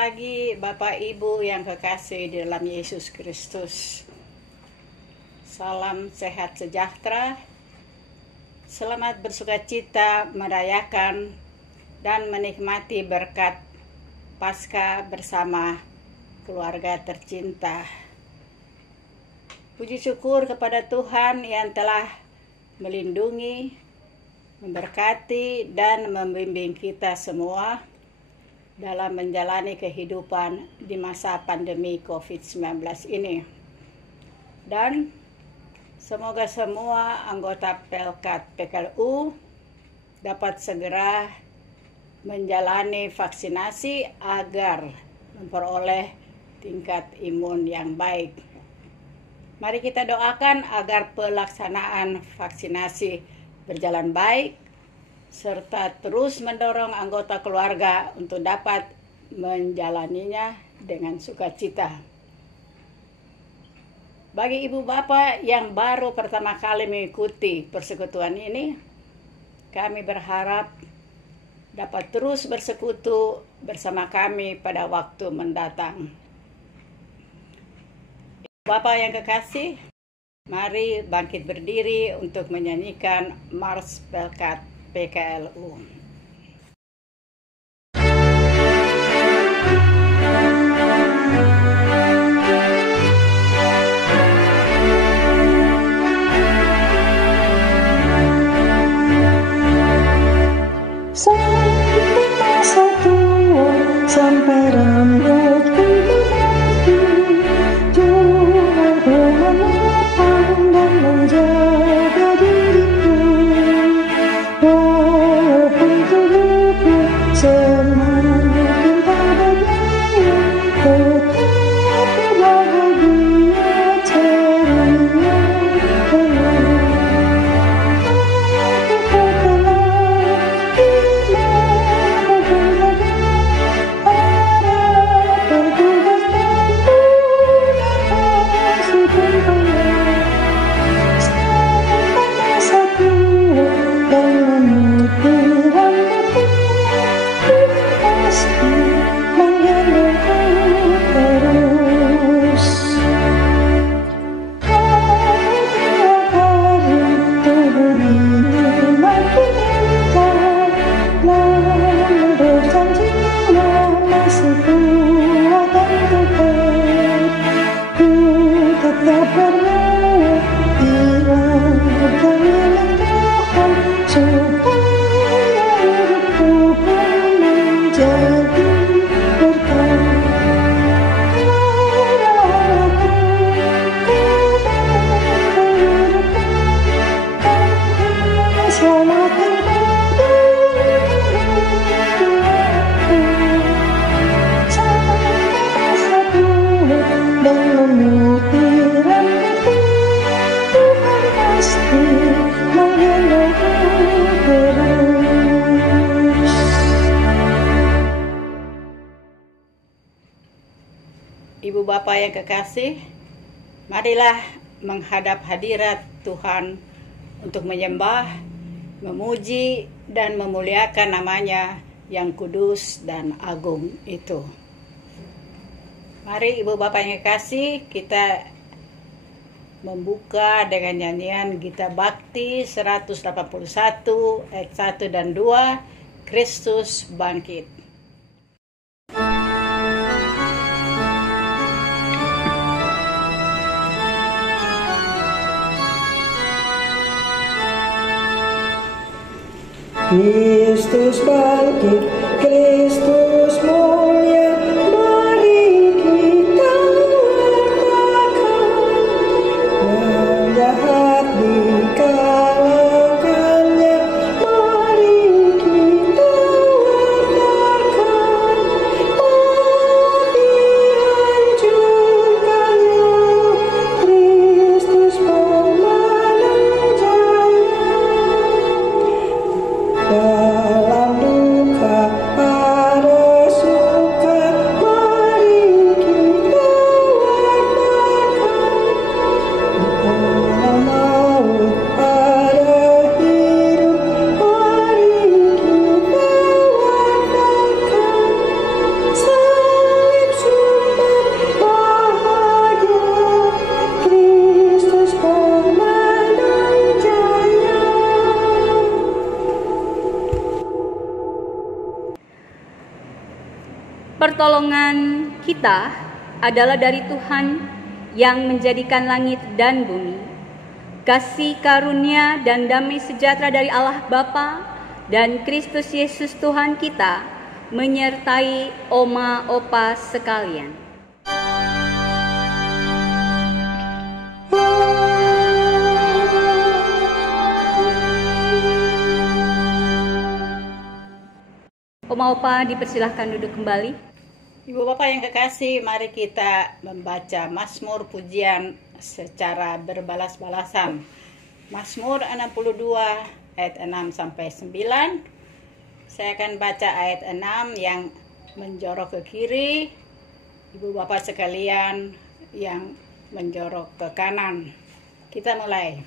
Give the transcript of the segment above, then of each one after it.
pagi Bapak Ibu yang kekasih di dalam Yesus Kristus. Salam sehat sejahtera. Selamat bersukacita merayakan dan menikmati berkat Paskah bersama keluarga tercinta. Puji syukur kepada Tuhan yang telah melindungi, memberkati, dan membimbing kita semua dalam menjalani kehidupan di masa pandemi COVID-19 ini. Dan semoga semua anggota Pelkat PKLU dapat segera menjalani vaksinasi agar memperoleh tingkat imun yang baik. Mari kita doakan agar pelaksanaan vaksinasi berjalan baik, serta terus mendorong anggota keluarga untuk dapat menjalaninya dengan sukacita. Bagi ibu bapak yang baru pertama kali mengikuti persekutuan ini, kami berharap dapat terus bersekutu bersama kami pada waktu mendatang. Bapak yang kekasih, mari bangkit berdiri untuk menyanyikan Mars Pelkat PKLU. Sampai masa tua, sampai rambut mati, Tuhan menopang dan menjaga diriku. Walaupun tubuhku semakin tak berdaya, tetapi bahagia ceria penuh. Ibu bapak yang kekasih, marilah menghadap hadirat Tuhan untuk menyembah, memuji, dan memuliakan namanya yang kudus dan agung itu. Mari ibu bapak yang kekasih, kita membuka dengan nyanyian Gita Bakti 181 ayat 1 dan 2, Kristus Bangkit. Kristus bangkit, Kristus mulia, mari kita wartakan. Yang jahat dikalahkannya, mari kita wartakan. Mati hancurkannya, Kristus pemenang jaya. Dalam duka ada Pertolongan kita adalah dari Tuhan yang menjadikan langit dan bumi. Kasih karunia dan damai sejahtera dari Allah Bapa dan Kristus Yesus Tuhan kita menyertai oma opa sekalian. Oma opa dipersilahkan duduk kembali. Ibu Bapak yang kekasih, mari kita membaca Mazmur pujian secara berbalas-balasan. Mazmur 62 ayat 6 sampai 9. Saya akan baca ayat 6 yang menjorok ke kiri, Ibu Bapak sekalian yang menjorok ke kanan. Kita mulai.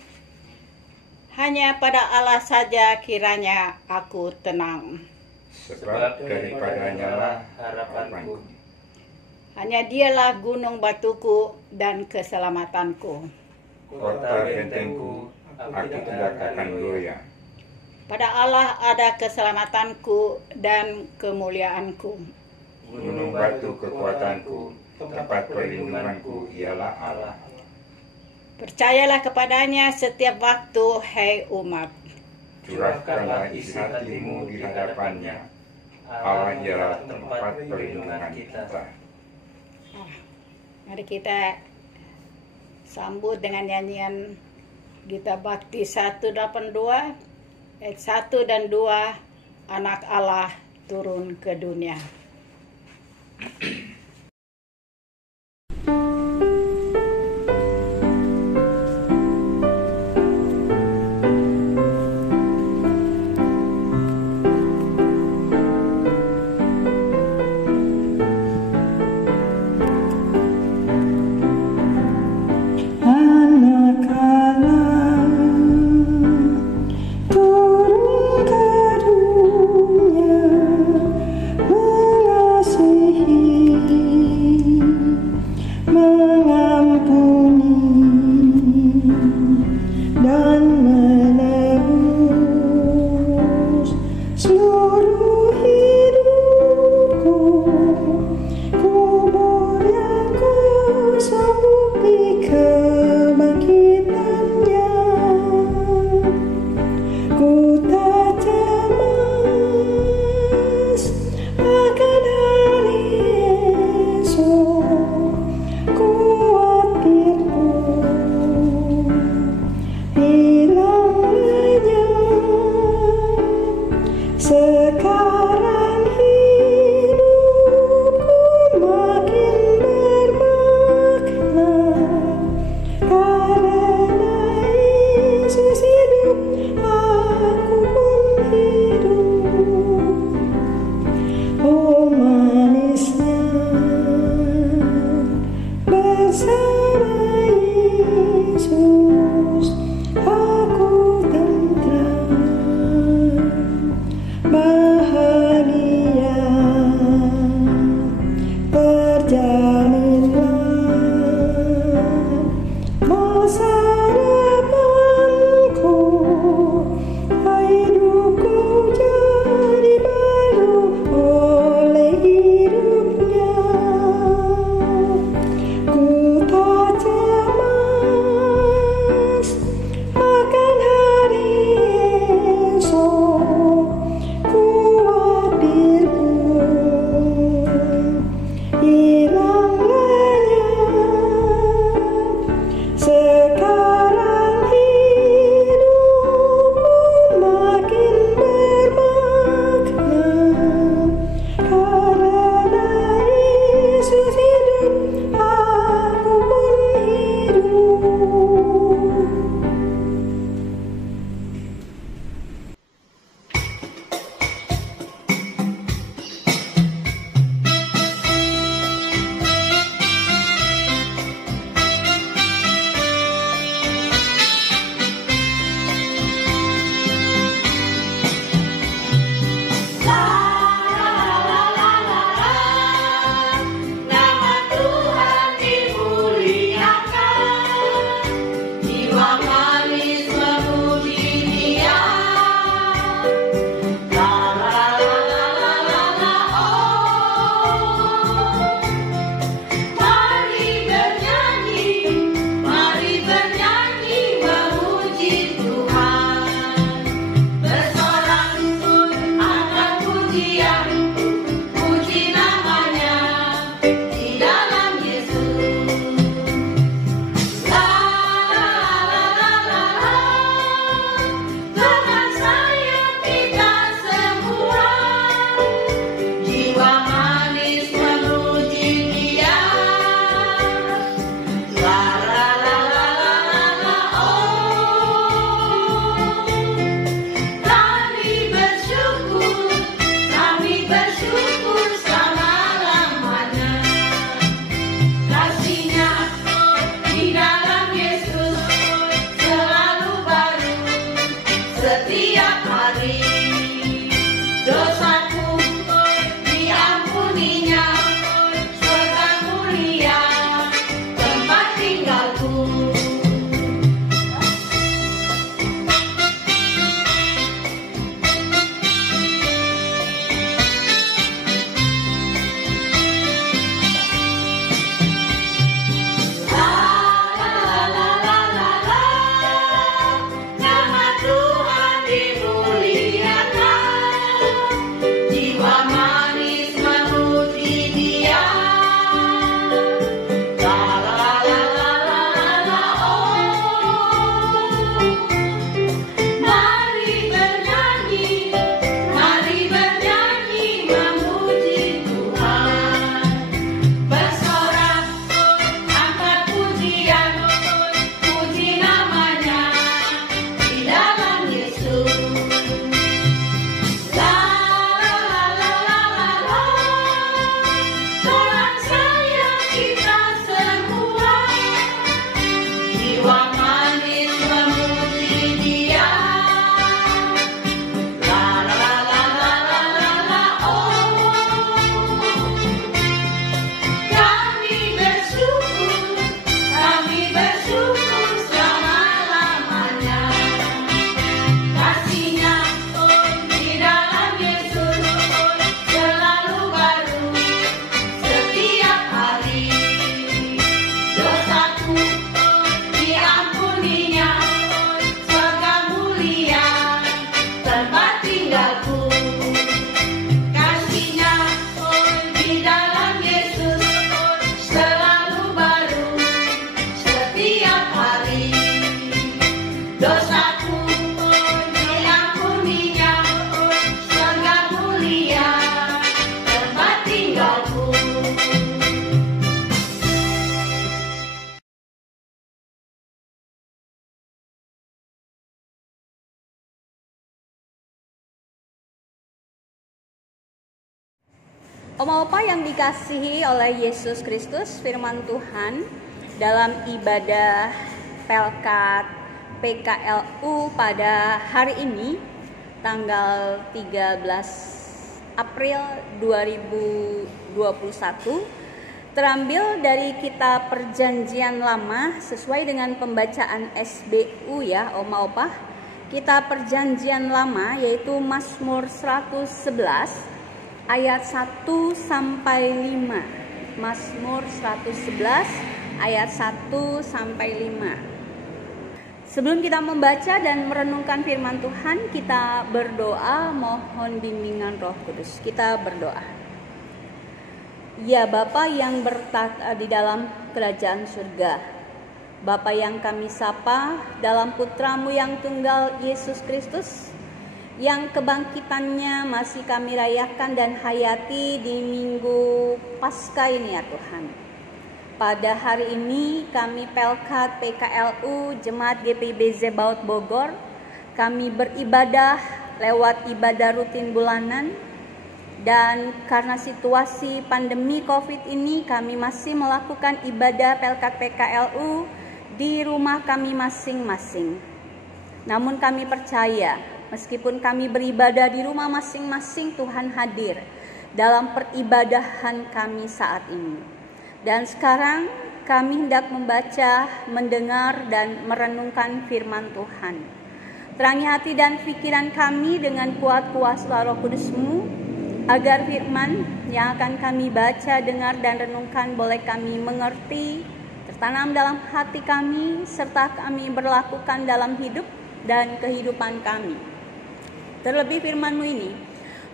Hanya pada Allah saja kiranya aku tenang. Sebab daripadanya lah harapanku. Hanya dialah gunung batuku dan keselamatanku. Kota bentengku, aku tidak akan goyah. Pada Allah ada keselamatanku dan kemuliaanku. Gunung batu kekuatanku, tempat perlindunganku ialah Allah. Percayalah kepadanya setiap waktu, hai umat. Curahkanlah isi hatimu di hadapannya. Allah ialah tempat perlindungan kita. Mari kita sambut dengan nyanyian Gita Bakti 182 ayat 1 dan 2, Anak Allah turun ke dunia. Anak Allah turun ke dunia, mengasihi, mengampuni, dan menebus seluruh hidupku. Kubur yang kosong bukti kebangkitannya. Ku tak cemas akan hari esok. Khawatir pun hilang lenyap. Sekarang hidupku makin bermakna, karena Yesus hidup, aku pun hidup. Oh manisnya bersama Yesus, aku tentram. hari. Dosaku diampuninya, surga mulia tempat tinggalku. Nama Tuhan dimuliakan, jiwa manis memuji Dia. La la la la la la oh, mari bernyanyi memuji Tuhan. Bersorak, angkat pujian, puji namanya di dalam Yesus. La la la la la la, Tuhan sayang kita semua, jiwa manis memuji Dia. La la la la la la la oh, kami bersyukur selama-lamanya. Kasih-Nya di dalam Yesus selalu baru setiap hari. Dosaku diampuninya, surga mulia tempat tinggalku. Kasih-Nya di dalam Yesus selalu baru setiap hari. Dosaku diampuninya, surga mulia tempat tinggalku. Oma Opa yang dikasihi oleh Yesus Kristus, firman Tuhan dalam ibadah Pelkat PKLU pada hari ini tanggal 13 April 2021 terambil dari kitab Perjanjian Lama sesuai dengan pembacaan SBU ya Oma Opa. Kitab Perjanjian Lama yaitu Mazmur 111 ayat 1 sampai 5. Mazmur 111 ayat 1 sampai 5. Sebelum kita membaca dan merenungkan firman Tuhan, kita berdoa mohon bimbingan Roh Kudus. Kita berdoa. Ya Bapa yang bertata di dalam kerajaan surga, Bapa yang kami sapa dalam Putramu yang tunggal Yesus Kristus, yang kebangkitannya masih kami rayakan dan hayati di Minggu Paskah ini ya Tuhan. Pada hari ini kami Pelkat PKLU Jemaat GPIB Zebaot Bogor, kami beribadah lewat ibadah rutin bulanan. Dan karena situasi pandemi COVID ini kami masih melakukan ibadah Pelkat PKLU di rumah kami masing-masing. Namun kami percaya meskipun kami beribadah di rumah masing-masing, Tuhan hadir dalam peribadahan kami saat ini. Dan sekarang kami hendak membaca, mendengar, dan merenungkan firman Tuhan. Terangi hati dan pikiran kami dengan kuat kuasa Roh Kudus-Mu, agar firman yang akan kami baca, dengar, dan renungkan boleh kami mengerti, tertanam dalam hati kami, serta kami berlakukan dalam hidup dan kehidupan kami. Terlebih firman-Mu ini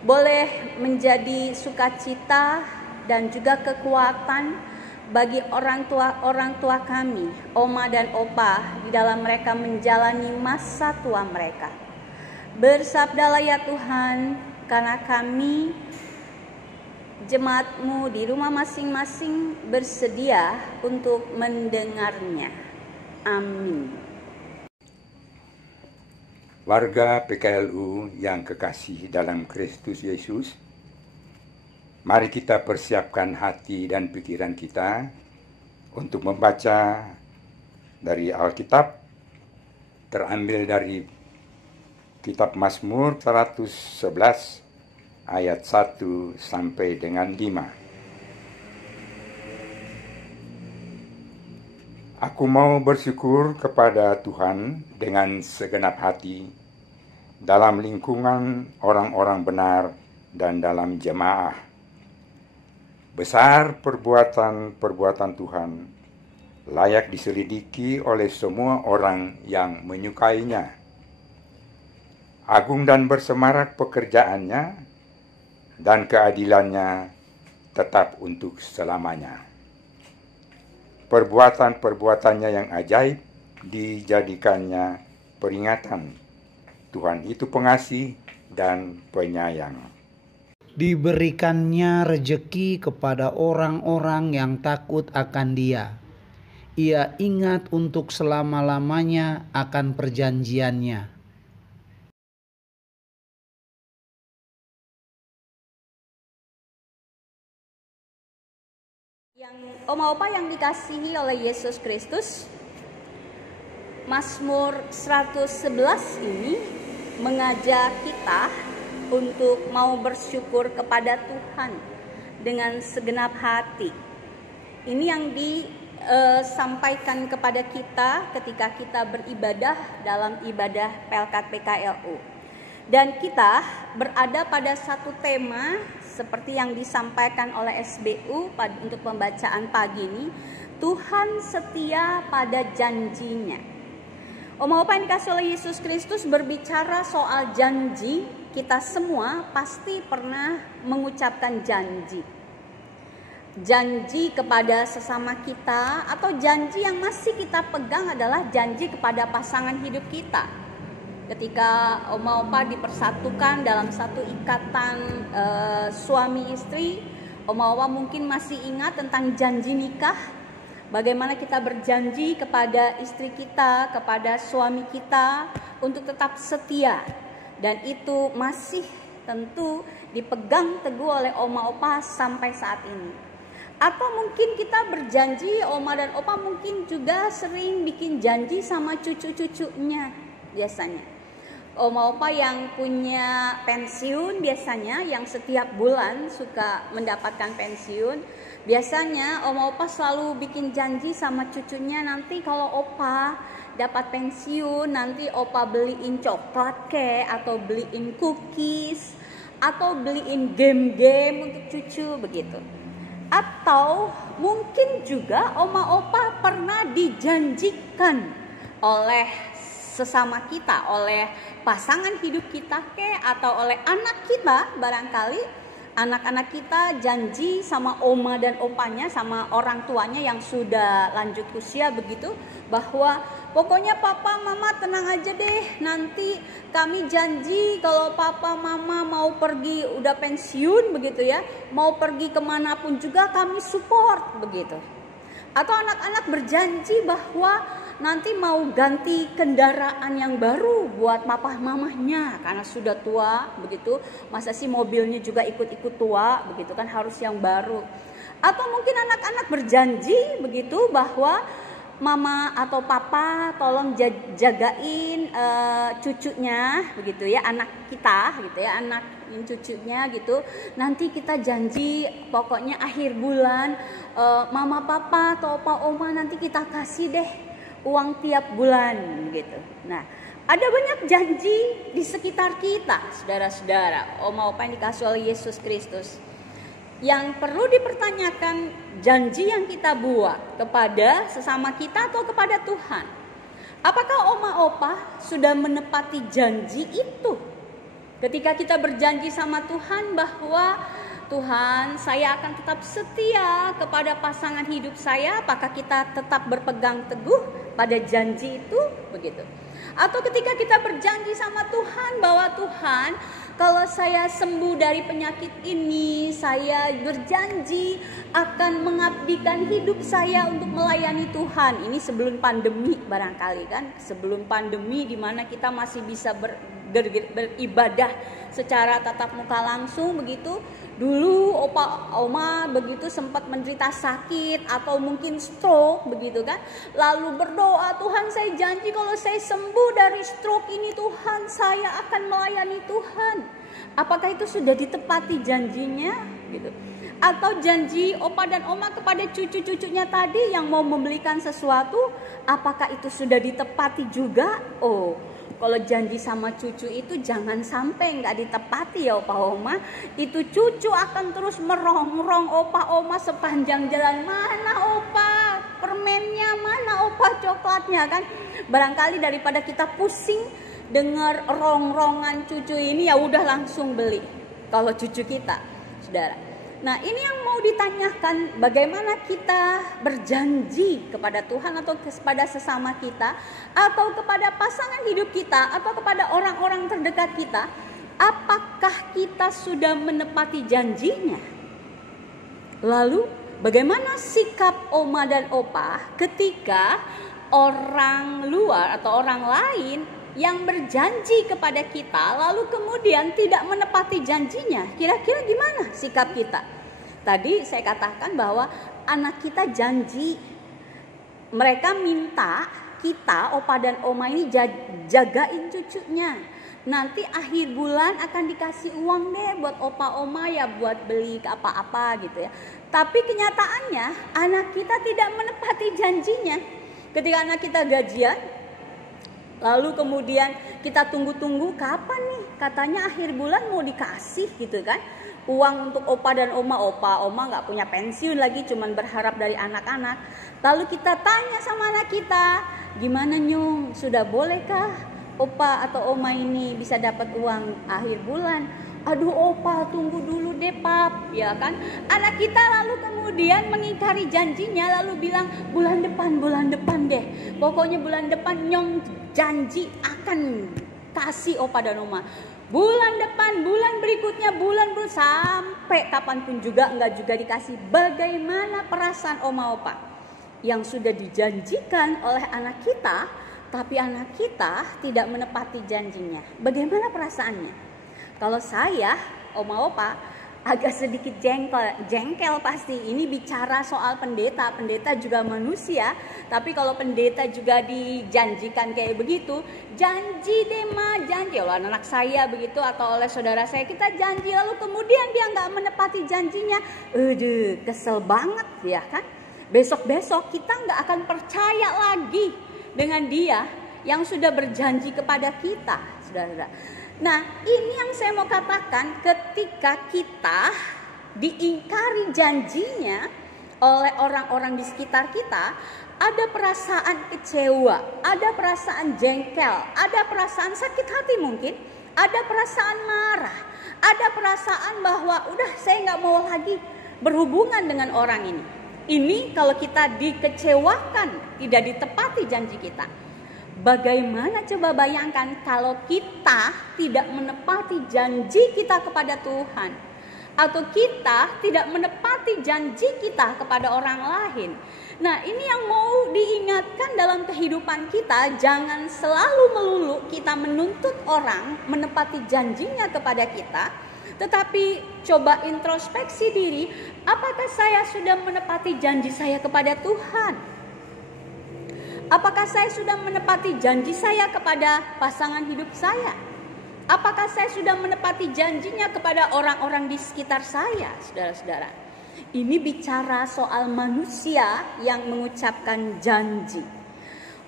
boleh menjadi sukacita dan juga kekuatan bagi orang tua kami, oma dan opa, di dalam mereka menjalani masa tua mereka. Bersabdalah ya Tuhan, karena kami jemaat-Mu di rumah masing-masing bersedia untuk mendengarnya. Amin. Warga PKLU yang kekasih dalam Kristus Yesus, mari kita persiapkan hati dan pikiran kita untuk membaca dari Alkitab, terambil dari Kitab Mazmur 111 ayat 1 sampai dengan 5. Aku mau bersyukur kepada Tuhan dengan segenap hati dalam lingkungan orang-orang benar dan dalam jemaah. Besar perbuatan-perbuatan Tuhan, layak diselidiki oleh semua orang yang menyukainya. Agung dan bersemarak pekerjaannya, dan keadilannya tetap untuk selamanya. Perbuatan-perbuatannya yang ajaib dijadikannya peringatan. Tuhan itu pengasih dan penyayang. Diberikannya rejeki kepada orang-orang yang takut akan Dia. Ia ingat untuk selama-lamanya akan perjanjiannya. Yang oma-opa yang dikasihi oleh Yesus Kristus, Mazmur 111 ini mengajak kita untuk mau bersyukur kepada Tuhan dengan segenap hati. Ini yang disampaikan kepada kita ketika kita beribadah dalam ibadah Pelkat PKLU. Dan kita berada pada satu tema seperti yang disampaikan oleh SBU untuk pembacaan pagi ini, Tuhan setia pada janjinya. Oma-opa yang dikasihi oleh Yesus Kristus berbicara soal janji. Kita semua pasti pernah mengucapkan janji. Janji kepada sesama kita atau janji yang masih kita pegang adalah janji kepada pasangan hidup kita. Ketika oma-opa dipersatukan dalam satu ikatan suami istri, oma-opa mungkin masih ingat tentang janji nikah. Bagaimana kita berjanji kepada istri kita, kepada suami kita untuk tetap setia. Dan itu masih tentu dipegang teguh oleh oma-opa sampai saat ini. Atau mungkin kita berjanji, oma dan opa mungkin juga sering bikin janji sama cucu-cucunya biasanya. Oma-opa yang punya pensiun biasanya, yang setiap bulan suka mendapatkan pensiun, biasanya oma-opa selalu bikin janji sama cucunya, nanti kalau opa dapat pensiun, nanti opa beliin coklat atau beliin cookies, atau beliin game-game untuk cucu begitu. Atau mungkin juga oma-opa pernah dijanjikan oleh sesama kita, oleh pasangan hidup kita atau oleh anak kita barangkali. Anak-anak kita janji sama oma dan opanya, sama orang tuanya yang sudah lanjut usia begitu, bahwa pokoknya papa mama tenang aja deh, nanti kami janji kalau papa mama mau pergi udah pensiun begitu ya, mau pergi kemanapun juga kami support begitu. Atau anak-anak berjanji bahwa nanti mau ganti kendaraan yang baru buat papa mamahnya karena sudah tua begitu. Masa sih mobilnya juga ikut-ikut tua begitu kan, harus yang baru. Atau mungkin anak-anak berjanji begitu bahwa mama atau papa tolong jagain cucunya begitu ya, anak kita gitu ya, anak cucunya gitu. Nanti kita janji pokoknya akhir bulan mama papa atau opa oma nanti kita kasih deh uang tiap bulan gitu. Nah, ada banyak janji di sekitar kita, saudara-saudara, oma-opa yang dikasihi oleh Yesus Kristus. Yang perlu dipertanyakan, janji yang kita buat kepada sesama kita atau kepada Tuhan. Apakah oma-opa sudah menepati janji itu? Ketika kita berjanji sama Tuhan bahwa Tuhan, saya akan tetap setia kepada pasangan hidup saya, apakah kita tetap berpegang teguh pada janji itu begitu? Atau ketika kita berjanji sama Tuhan bahwa Tuhan, kalau saya sembuh dari penyakit ini, saya berjanji akan mengabdikan hidup saya untuk melayani Tuhan. Ini sebelum pandemi barangkali kan, sebelum pandemi di mana kita masih bisa beribadah secara tatap muka langsung begitu. Dulu opa oma begitu sempat menderita sakit atau mungkin stroke begitu kan. Lalu berdoa, Tuhan saya janji kalau saya sembuh dari stroke ini Tuhan, saya akan melayani Tuhan. Apakah itu sudah ditepati janjinya gitu? Atau janji opa dan oma kepada cucu-cucunya tadi yang mau membelikan sesuatu, apakah itu sudah ditepati juga? Oh, kalau janji sama cucu itu jangan sampai nggak ditepati ya opa oma. Itu cucu akan terus merongrong opa oma sepanjang jalan. Mana opa permennya, mana opa coklatnya kan. Barangkali daripada kita pusing dengar rongrongan cucu ini, ya udah langsung beli kalau cucu kita, saudara. Nah, ini yang mau ditanyakan, bagaimana kita berjanji kepada Tuhan atau kepada sesama kita, atau kepada pasangan hidup kita, atau kepada orang-orang terdekat kita. Apakah kita sudah menepati janjinya? Lalu, bagaimana sikap oma dan opa ketika orang luar atau orang lain yang berjanji kepada kita lalu kemudian tidak menepati janjinya? Kira-kira gimana sikap kita? Tadi saya katakan bahwa anak kita janji, mereka minta kita opa dan oma ini jagain cucunya. Nanti akhir bulan akan dikasih uang deh buat opa oma ya, buat beli apa-apa gitu ya. Tapi kenyataannya anak kita tidak menepati janjinya. Ketika anak kita gajian, lalu kemudian kita tunggu-tunggu kapan nih, katanya akhir bulan mau dikasih gitu kan, uang untuk opa dan oma. Opa oma nggak punya pensiun lagi, cuman berharap dari anak-anak. Lalu kita tanya sama anak kita, gimana Nyung, sudah bolehkah opa atau oma ini bisa dapat uang akhir bulan? Aduh opa, tunggu dulu deh pap, ya kan. Anak kita lalu kemudian mengingkari janjinya, lalu bilang bulan depan deh. Pokoknya bulan depan Nyong janji akan kasih opa dan oma. Bulan depan, bulan berikutnya, sampai kapanpun juga enggak juga dikasih. Bagaimana perasaan oma opa yang sudah dijanjikan oleh anak kita, tapi anak kita tidak menepati janjinya? Bagaimana perasaannya? Kalau saya, oma opa, agak sedikit jengkel pasti. Ini bicara soal pendeta, pendeta juga manusia. Tapi kalau pendeta juga dijanjikan kayak begitu, janji deh ma, janji. Oleh anak saya begitu atau oleh saudara saya, kita janji lalu kemudian dia nggak menepati janjinya. Kesel banget ya kan. Besok-besok kita nggak akan percaya lagi dengan dia yang sudah berjanji kepada kita, saudara-saudara. Nah, ini yang saya mau katakan, ketika kita diingkari janjinya oleh orang-orang di sekitar kita, ada perasaan kecewa, ada perasaan jengkel, ada perasaan sakit hati mungkin, ada perasaan marah, ada perasaan bahwa udah saya nggak mau lagi berhubungan dengan orang ini. Ini kalau kita dikecewakan, tidak ditepati janji kita. Bagaimana coba bayangkan kalau kita tidak menepati janji kita kepada Tuhan, atau kita tidak menepati janji kita kepada orang lain. Nah, ini yang mau diingatkan dalam kehidupan kita. Jangan selalu melulu kita menuntut orang menepati janjinya kepada kita, tetapi coba introspeksi diri, apakah saya sudah menepati janji saya kepada Tuhan? Apakah saya sudah menepati janji saya kepada pasangan hidup saya? Apakah saya sudah menepati janjinya kepada orang-orang di sekitar saya, saudara-saudara? Ini bicara soal manusia yang mengucapkan janji.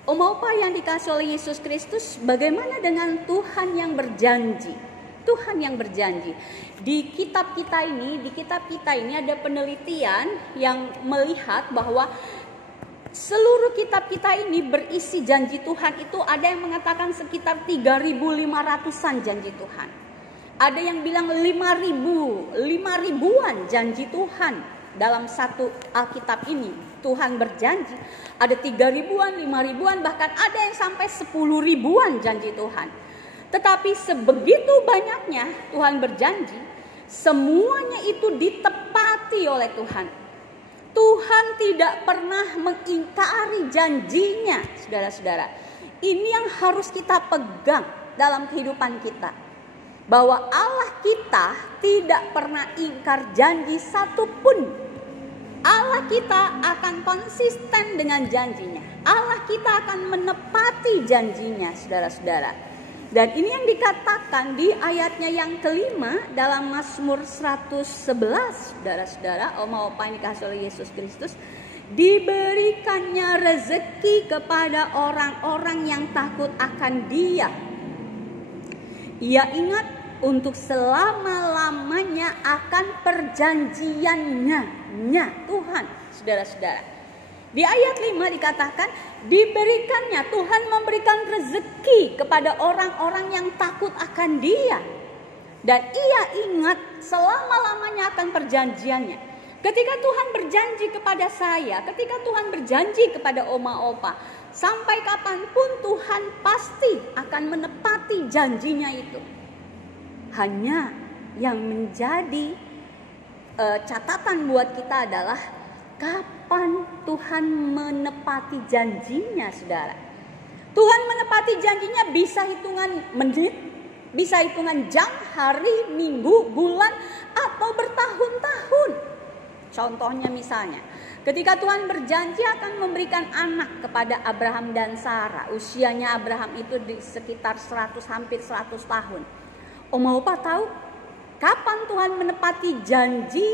Oma opa yang dikasih oleh Yesus Kristus, bagaimana dengan Tuhan yang berjanji? Tuhan yang berjanji. Di kitab kita ini ada penelitian yang melihat bahwa seluruh kitab kita ini berisi janji Tuhan. Itu ada yang mengatakan sekitar 3.500-an janji Tuhan. Ada yang bilang 5.000-an janji Tuhan dalam satu Alkitab ini. Tuhan berjanji. Ada 3.000-an, 5.000-an, bahkan ada yang sampai 10.000-an janji Tuhan. Tetapi sebegitu banyaknya Tuhan berjanji, semuanya itu ditepati oleh Tuhan. Tuhan tidak pernah mengingkari janjinya, saudara-saudara. Ini yang harus kita pegang dalam kehidupan kita. bahwa Allah kita tidak pernah ingkar janji satupun. Allah kita akan konsisten dengan janjinya. Allah kita akan menepati janjinya, saudara-saudara. Dan ini yang dikatakan di ayatnya yang kelima dalam Mazmur 111, saudara-saudara, oma opa yang dikasih oleh Yesus Kristus. Diberikannya rezeki kepada orang-orang yang takut akan Dia. Ia ingat untuk selama-lamanya akan perjanjiannya, Tuhan, saudara-saudara. Di ayat 5 dikatakan, diberikannya, Tuhan memberikan rezeki kepada orang-orang yang takut akan Dia. Dan Ia ingat selama-lamanya akan perjanjiannya. Ketika Tuhan berjanji kepada saya, ketika Tuhan berjanji kepada oma opa, sampai kapanpun Tuhan pasti akan menepati janjinya itu. Hanya yang menjadi catatan buat kita adalah kapan Tuhan menepati janjinya, saudara. Tuhan menepati janjinya bisa hitungan menit, bisa hitungan jam, hari, minggu, bulan, atau bertahun-tahun. Contohnya misalnya, ketika Tuhan berjanji akan memberikan anak kepada Abraham dan Sarah. Usianya Abraham itu di sekitar hampir 100 tahun. Oma opa tahu kapan Tuhan menepati janji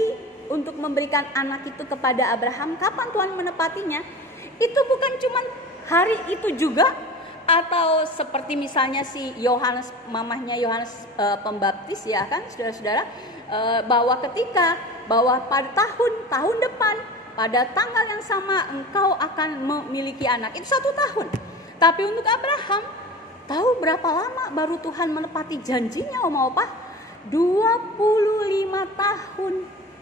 untuk memberikan anak itu kepada Abraham? Kapan Tuhan menepatinya? Itu bukan cuma hari itu juga, atau seperti misalnya si Yohanes, mamahnya Yohanes Pembaptis, ya kan, saudara-saudara, bahwa pada tahun depan pada tanggal yang sama engkau akan memiliki anak. Itu 1 tahun. Tapi untuk Abraham, tahu berapa lama baru Tuhan menepati janjinya, oma opa? 25 tahun.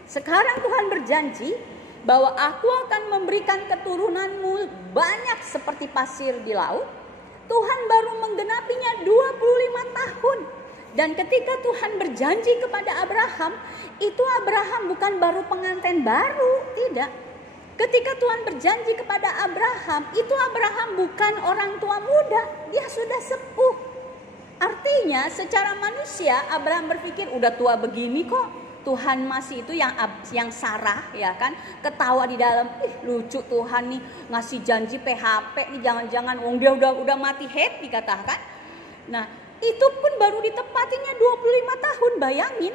Sekarang Tuhan berjanji bahwa aku akan memberikan keturunanmu banyak seperti pasir di laut. Tuhan baru menggenapinya 25 tahun. Dan ketika Tuhan berjanji kepada Abraham, itu Abraham bukan baru pengantin baru, tidak. Ketika Tuhan berjanji kepada Abraham, itu Abraham bukan orang tua muda, dia sudah sepuh. Artinya secara manusia Abraham berpikir udah tua begini kok, Tuhan masih itu yang Sarah, ya kan, ketawa di dalam, lucu Tuhan nih ngasih janji PHP nih, jangan-jangan dia udah mati happy dikatakan. Nah, itu pun baru ditepatinya 25 tahun, bayangin.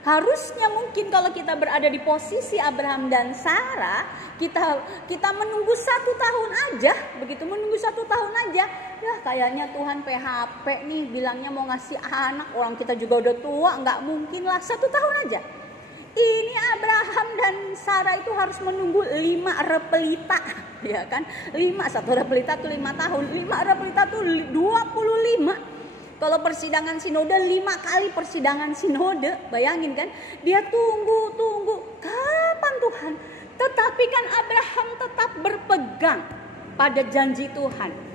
Harusnya mungkin kalau kita berada di posisi Abraham dan Sarah, kita menunggu 1 tahun aja, begitu menunggu 1 tahun aja. Ya kayaknya Tuhan PHP nih bilangnya mau ngasih anak, orang kita juga udah tua, nggak mungkin lah, 1 tahun aja. Ini Abraham dan Sarah itu harus menunggu 5 repelita, ya kan? 1 repelita tuh 5 tahun, 5 repelita tuh 25. Kalau persidangan sinode 5 kali persidangan sinode, bayangin kan? Dia tunggu, kapan Tuhan? Tetapi kan Abraham tetap berpegang pada janji Tuhan.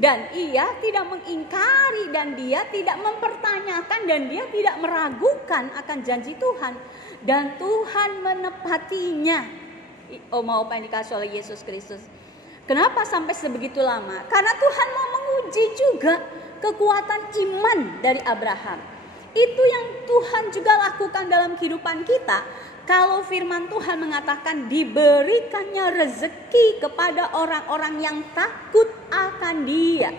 Dan ia tidak mengingkari, dan dia tidak mempertanyakan, dan dia tidak meragukan akan janji Tuhan. Dan Tuhan menepatinya. Oma opa yang dikasih oleh Yesus Kristus. Kenapa sampai sebegitu lama? Karena Tuhan mau menguji juga kekuatan iman dari Abraham. Itu yang Tuhan juga lakukan dalam kehidupan kita. Kalau firman Tuhan mengatakan diberikannya rezeki kepada orang-orang yang takut akan Dia.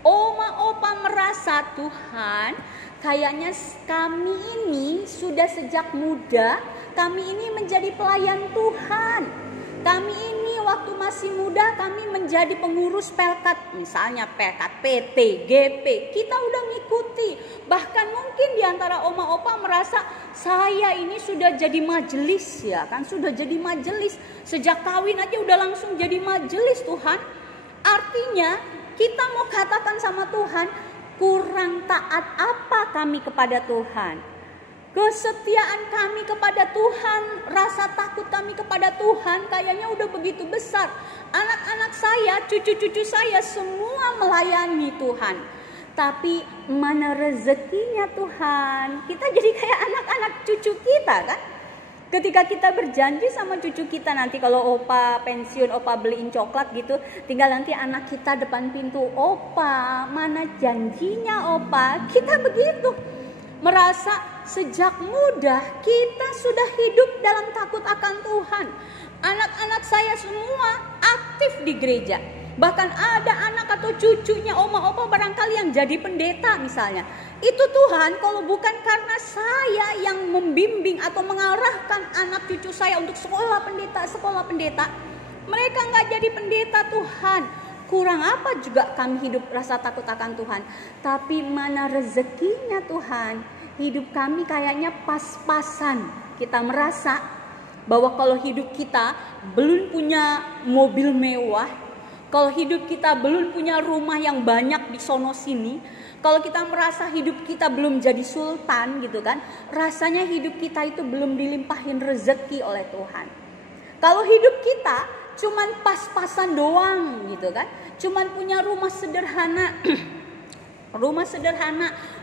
Oma opa merasa, Tuhan, kayaknya kami ini sudah sejak muda, kami ini menjadi pelayan Tuhan. Kami ini waktu masih muda kami menjadi pengurus pelkat, misalnya pelkat PT, GP, kita udah ngikuti. Bahkan mungkin diantara oma opa merasa saya ini sudah jadi majelis, ya kan, sudah jadi majelis. Sejak kawin aja udah langsung jadi majelis, Tuhan. Artinya kita mau katakan sama Tuhan, kurang taat apa kami kepada Tuhan? Kesetiaan kami kepada Tuhan, rasa takut kami kepada Tuhan kayaknya udah begitu besar. Anak-anak saya, cucu-cucu saya semua melayani Tuhan. Tapi mana rezekinya Tuhan? Kita jadi kayak anak-anak cucu kita kan? Ketika kita berjanji sama cucu kita, nanti kalau opa pensiun, opa beliin coklat gitu, tinggal nanti anak kita depan pintu, opa mana janjinya opa? Kita begitu. merasa sejak muda kita sudah hidup dalam takut akan Tuhan. Anak-anak saya semua aktif di gereja. Bahkan ada anak atau cucunya oma-opa barangkali yang jadi pendeta misalnya. Itu Tuhan kalau bukan karena saya yang membimbing atau mengarahkan anak cucu saya untuk sekolah pendeta. Mereka nggak jadi pendeta Tuhan. Kurang apa juga kami hidup rasa takut akan Tuhan. Tapi mana rezekinya Tuhan. Hidup kami kayaknya pas-pasan. Kita merasa bahwa kalau hidup kita belum punya mobil mewah, kalau hidup kita belum punya rumah yang banyak di sono sini, kalau kita merasa hidup kita belum jadi sultan gitu kan, rasanya hidup kita itu belum dilimpahin rezeki oleh Tuhan. Kalau hidup kita cuman pas-pasan doang gitu kan, cuman punya rumah sederhana,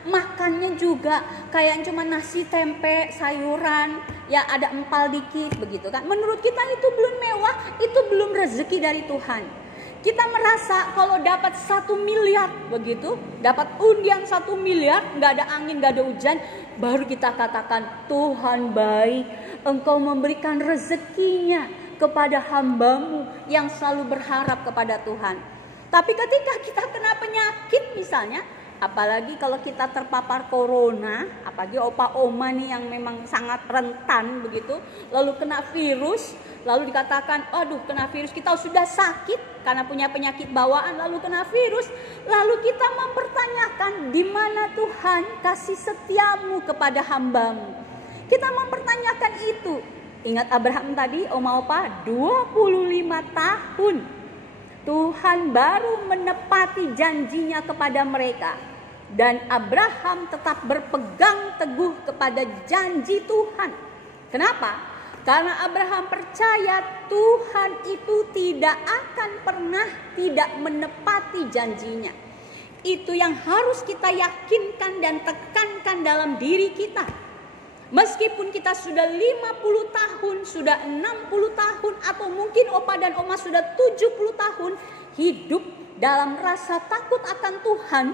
makannya juga kayak cuma nasi, tempe, sayuran, ya ada empal dikit begitu kan. Menurut kita itu belum mewah, itu belum rezeki dari Tuhan. Kita merasa kalau dapat 1 miliar begitu, dapat undian 1 miliar, nggak ada angin, nggak ada hujan, baru kita katakan Tuhan baik, Engkau memberikan rezekinya kepada hambamu yang selalu berharap kepada Tuhan. Tapi ketika kita kena penyakit misalnya, apalagi kalau kita terpapar corona, apalagi opa-oma nih yang memang sangat rentan begitu, lalu kena virus, lalu dikatakan, aduh kena virus, kita sudah sakit karena punya penyakit bawaan, lalu kena virus, lalu kita mempertanyakan, di mana Tuhan kasih setiamu kepada hambamu? Kita mempertanyakan itu. Ingat Abraham tadi, oma opa, 25 tahun Tuhan baru menepati janjinya kepada mereka. Dan Abraham tetap berpegang teguh kepada janji Tuhan. Kenapa? Karena Abraham percaya Tuhan itu tidak akan pernah tidak menepati janjinya. Itu yang harus kita yakinkan dan tekankan dalam diri kita. Meskipun kita sudah 50 tahun, sudah 60 tahun, atau mungkin opa dan oma sudah 70 tahun hidup dalam rasa takut akan Tuhan,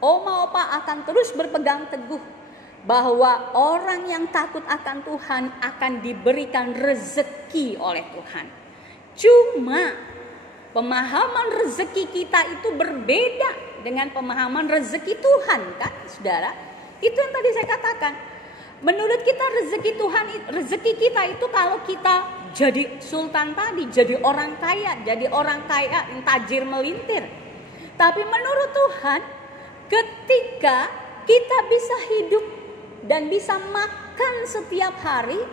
oma opa akan terus berpegang teguh bahwa orang yang takut akan Tuhan akan diberikan rezeki oleh Tuhan. Cuma pemahaman rezeki kita itu berbeda dengan pemahaman rezeki Tuhan, kan saudara? Itu yang tadi saya katakan. Menurut kita rezeki kita itu kalau kita jadi sultan tadi, jadi orang kaya yang tajir melintir. Tapi menurut Tuhan, ketika kita bisa hidup dan bisa makan setiap hari,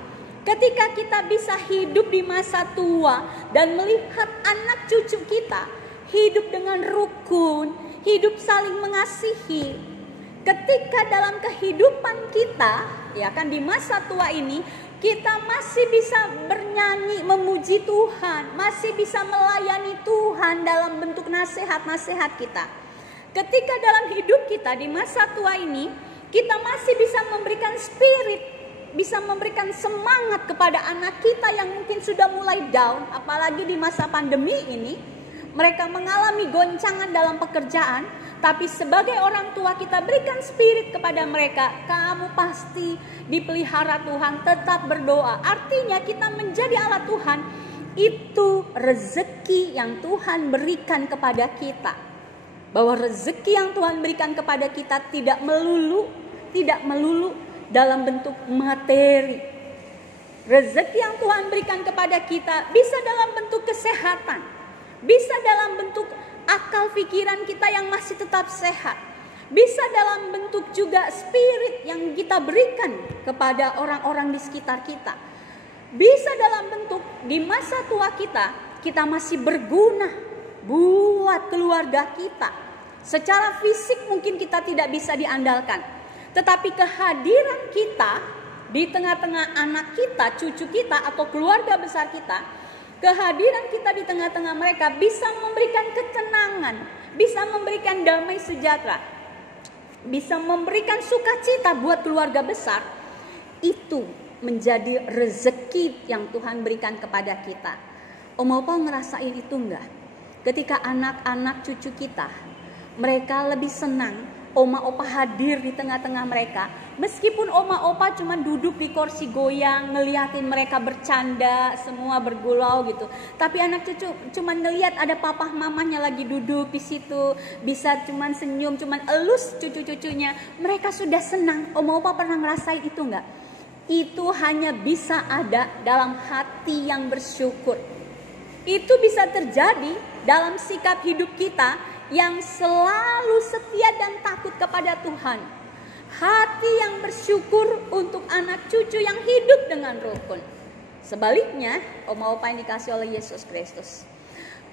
ketika kita bisa hidup di masa tua dan melihat anak cucu kita hidup dengan rukun, hidup saling mengasihi, ketika dalam kehidupan kita, ya kan, di masa tua ini kita masih bisa bernyanyi memuji Tuhan, masih bisa melayani Tuhan dalam bentuk nasihat-nasihat kita. Ketika dalam hidup kita di masa tua ini, kita masih bisa memberikan spirit, bisa memberikan semangat kepada anak kita yang mungkin sudah mulai down, apalagi di masa pandemi ini, mereka mengalami goncangan dalam pekerjaan. Tapi sebagai orang tua kita berikan spirit kepada mereka, kamu pasti dipelihara Tuhan, tetap berdoa. Artinya kita menjadi alat Tuhan, itu rezeki yang Tuhan berikan kepada kita. Bahwa rezeki yang Tuhan berikan kepada kita tidak melulu dalam bentuk materi. Rezeki yang Tuhan berikan kepada kita bisa dalam bentuk kesehatan, bisa dalam bentuk akal pikiran kita yang masih tetap sehat, bisa dalam bentuk juga spirit yang kita berikan kepada orang-orang di sekitar kita, bisa dalam bentuk di masa tua kita masih berguna buat keluarga kita. Secara fisik mungkin kita tidak bisa diandalkan, tetapi kehadiran kita di tengah-tengah anak kita, cucu kita, atau keluarga besar kita, kehadiran kita di tengah-tengah mereka bisa memberikan ketenangan, bisa memberikan damai sejahtera, bisa memberikan sukacita buat keluarga besar. Itu menjadi rezeki yang Tuhan berikan kepada kita. Om Opa ngerasain itu enggak? Ketika anak-anak cucu kita, mereka lebih senang oma opa hadir di tengah-tengah mereka. Meskipun oma opa cuma duduk di kursi goyang, ngeliatin mereka bercanda, semua bergurau gitu. Tapi anak cucu cuma ngeliat ada papa mamanya lagi duduk di situ, bisa cuma senyum, cuma elus cucu-cucunya. Mereka sudah senang. Oma opa pernah ngerasain itu enggak? Itu hanya bisa ada dalam hati yang bersyukur. Itu bisa terjadi dalam sikap hidup kita yang selalu setia dan takut kepada Tuhan. Hati yang bersyukur untuk anak cucu yang hidup dengan rukun. Sebaliknya, oma opa yang dikasih oleh Yesus Kristus.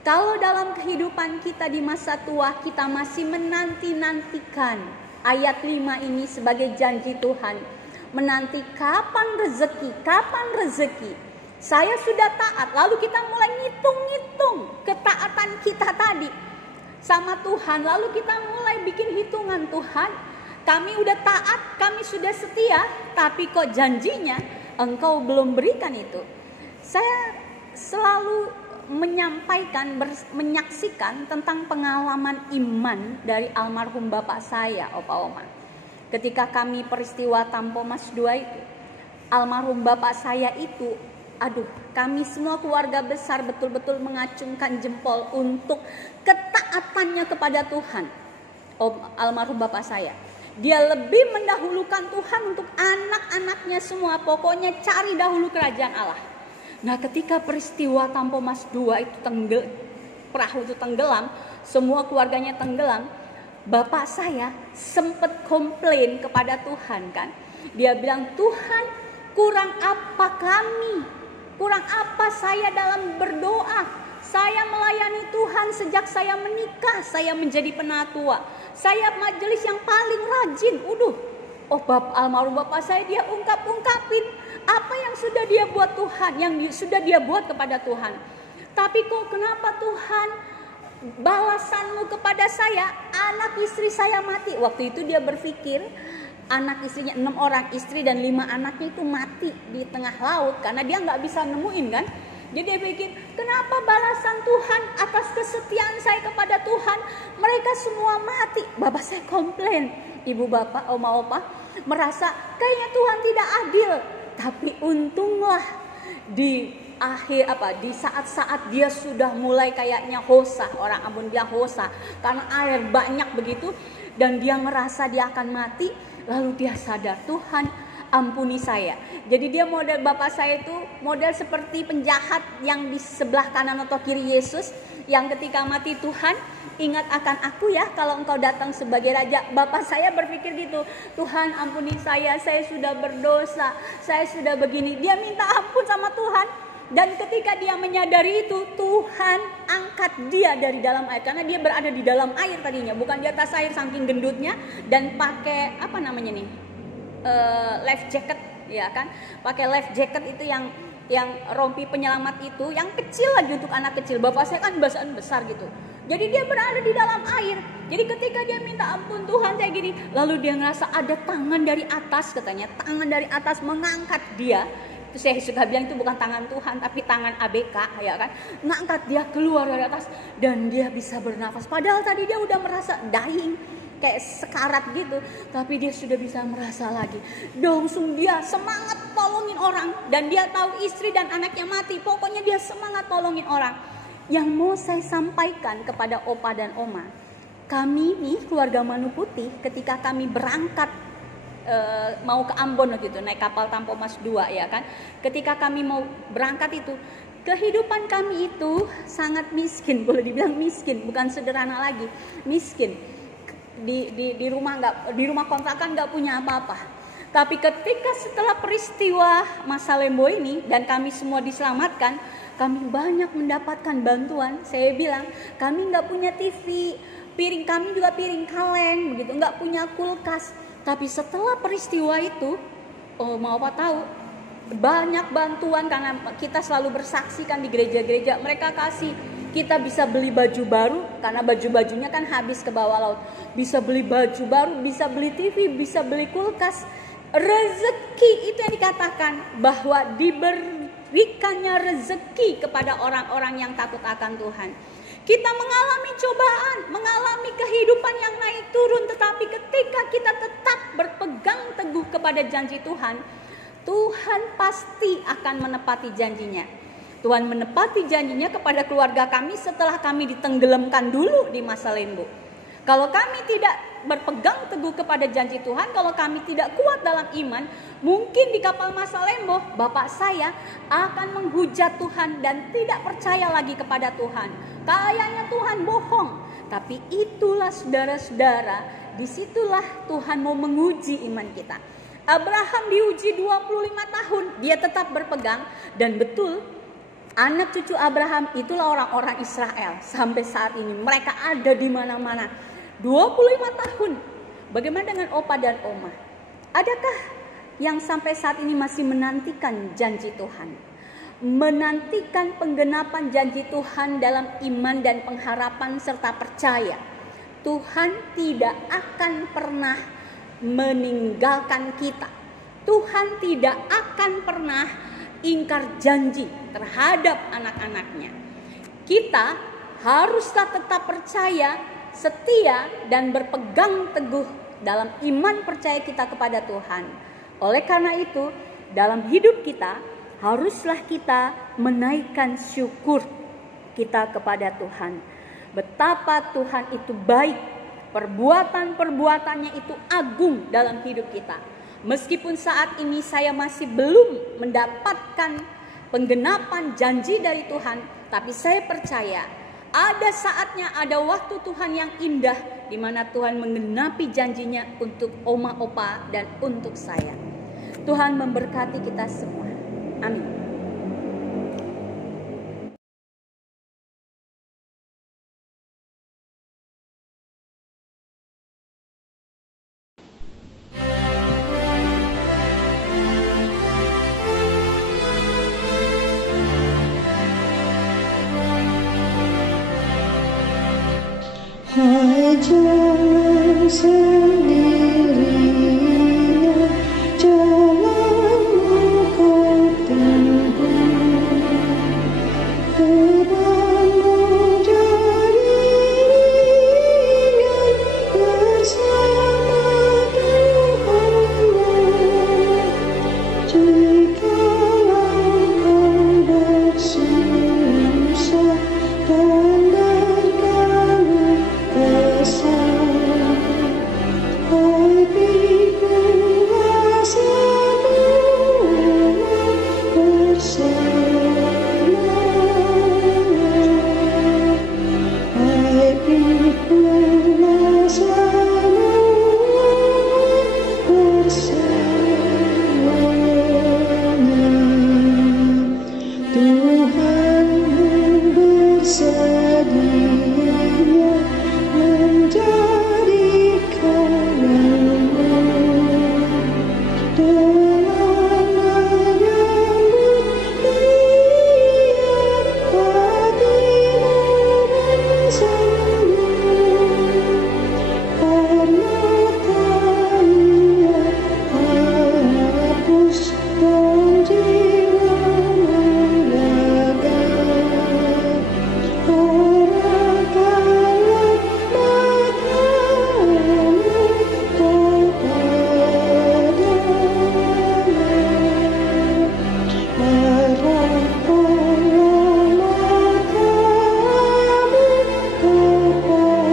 Kalau dalam kehidupan kita di masa tua kita masih menanti-nantikan ayat 5 ini sebagai janji Tuhan. Menanti kapan rezeki. Saya sudah taat, lalu kita mulai ngitung-ngitung ketaatan kita tadi sama Tuhan. Lalu kita mulai bikin hitungan, Tuhan, kami udah taat, kami sudah setia, tapi kok janjinya Engkau belum berikan itu. Saya selalu menyaksikan tentang pengalaman iman dari almarhum bapak saya, Opa Oma. Ketika kami peristiwa Tampo Mas 2 itu, almarhum bapak saya itu, kami semua keluarga besar betul-betul mengacungkan jempol untuk ketaatannya kepada Tuhan. Almarhum bapak saya, dia lebih mendahulukan Tuhan untuk anak-anaknya semua. Pokoknya cari dahulu kerajaan Allah. Nah, ketika peristiwa Tampo Mas 2 itu perahu itu tenggelam, semua keluarganya tenggelam, bapak saya sempat komplain kepada Tuhan kan. Dia bilang, Tuhan, kurang apa kami? Kurang apa saya dalam berdoa? Saya melayani Tuhan sejak saya menikah, saya menjadi penatua. Saya majelis yang paling rajin. Almarhum bapak saya, dia ungkapin apa yang sudah dia buat Tuhan, yang sudah dia buat kepada Tuhan. Tapi kok kenapa Tuhan balasanmu kepada saya, anak istri saya mati? Waktu itu dia berpikir anak istrinya 6 orang, istri dan 5 anaknya itu mati di tengah laut karena dia nggak bisa nemuin kan. Jadi dia pikir, kenapa balasan Tuhan atas kesetiaan saya kepada Tuhan, mereka semua mati? Bapak saya komplain, ibu bapak, oma opa merasa kayaknya Tuhan tidak adil. Tapi untunglah di saat-saat dia sudah mulai kayaknya hosa, orang Ambon bilang hosa, karena air banyak begitu, dan dia merasa dia akan mati. Lalu dia sadar, Tuhan ampuni saya. Jadi dia model, bapak saya itu model seperti penjahat yang di sebelah kanan atau kiri Yesus, yang ketika mati, Tuhan ingat akan aku ya kalau engkau datang sebagai raja. Bapak saya berpikir gitu, Tuhan ampuni saya sudah berdosa, saya sudah begini. Dia minta ampun sama Tuhan. Dan ketika dia menyadari itu, Tuhan angkat dia dari dalam air. Karena dia berada di dalam air tadinya, bukan di atas air saking gendutnya. Dan pakai life jacket, ya kan? Pakai life jacket itu yang rompi penyelamat itu, yang kecil lagi untuk anak kecil. Bapak saya kan basaan besar gitu. Jadi dia berada di dalam air. Jadi ketika dia minta ampun Tuhan kayak gini, lalu dia ngerasa ada tangan dari atas, katanya tangan dari atas mengangkat dia. Itu saya suka bilang itu bukan tangan Tuhan, tapi tangan ABK, ya kan? Ngangkat dia keluar dari atas dan dia bisa bernafas. Padahal tadi dia udah merasa dying, kayak sekarat gitu, tapi dia sudah bisa merasa lagi. Langsung dia semangat tolongin orang, dan dia tahu istri dan anaknya mati. Pokoknya dia semangat tolongin orang. Yang mau saya sampaikan kepada opa dan oma, kami nih keluarga Manu Putih, ketika kami berangkat mau ke Ambon gitu, naik kapal Tampo Mas 2, ya kan. Ketika kami mau berangkat itu, kehidupan kami itu sangat miskin, boleh dibilang miskin, bukan sederhana lagi, miskin. Di rumah kontrakan nggak punya apa-apa. Tapi ketika setelah peristiwa Masa Lembo ini dan kami semua diselamatkan, kami banyak mendapatkan bantuan. Saya bilang kami nggak punya TV, piring kami juga piring kaleng begitu, nggak punya kulkas. Tapi setelah peristiwa itu, mau apa tahu, banyak bantuan karena kita selalu bersaksi kan di gereja-gereja. Mereka kasih, kita bisa beli baju baru karena baju-bajunya kan habis ke bawah laut. Bisa beli baju baru, bisa beli TV, bisa beli kulkas. Rezeki itu yang dikatakan bahwa diberikannya rezeki kepada orang-orang yang takut akan Tuhan. Kita mengalami cobaan, mengalami kehidupan yang naik turun, tetapi ketika kita tetap berpegang teguh kepada janji Tuhan, Tuhan pasti akan menepati janjinya. Tuhan menepati janjinya kepada keluarga kami setelah kami ditenggelamkan dulu di masa lembu. Kalau kami tidak berpegang teguh kepada janji Tuhan, kalau kami tidak kuat dalam iman, mungkin di kapal masa lembu, bapak saya akan menghujat Tuhan dan tidak percaya lagi kepada Tuhan. Kayaknya Tuhan bohong. Tapi itulah saudara-saudara, disitulah Tuhan mau menguji iman kita. Abraham diuji 25 tahun, dia tetap berpegang, dan betul, anak cucu Abraham itulah orang-orang Israel. Sampai saat ini mereka ada di mana-mana. 25 tahun. Bagaimana dengan opa dan oma? Adakah yang sampai saat ini masih menantikan janji Tuhan? Menantikan penggenapan janji Tuhan dalam iman dan pengharapan serta percaya. Tuhan tidak akan pernah meninggalkan kita. Tuhan tidak akan pernah ingkar janji terhadap anak-anaknya. Kita haruslah tetap percaya, setia, dan berpegang teguh dalam iman percaya kita kepada Tuhan. Oleh karena itu, dalam hidup kita haruslah kita menaikkan syukur kita kepada Tuhan. Betapa Tuhan itu baik, perbuatan-perbuatannya itu agung dalam hidup kita. Meskipun saat ini saya masih belum mendapatkan penggenapan janji dari Tuhan, tapi saya percaya ada saatnya, ada waktu Tuhan yang indah di mana Tuhan menggenapi janjinya untuk oma opa dan untuk saya. Tuhan memberkati kita semua. Amin. Hai jangan sendirian, jalanmu kau tempuh, bebanmu jadi ringan bersama Tuhanmu. Jikalau kau bersusah dan berkeluh kesah, hai pikulah semua bersama, hai pikulah semua bersamanya. Tuhan bersedia menjadi kawanmu, dengan menyambut dia hatimu bersembunyi, karena ia hapus dan jiwamu lega. Arahkanlah matamu kepadanya, arahkanlah matamu kepadanya.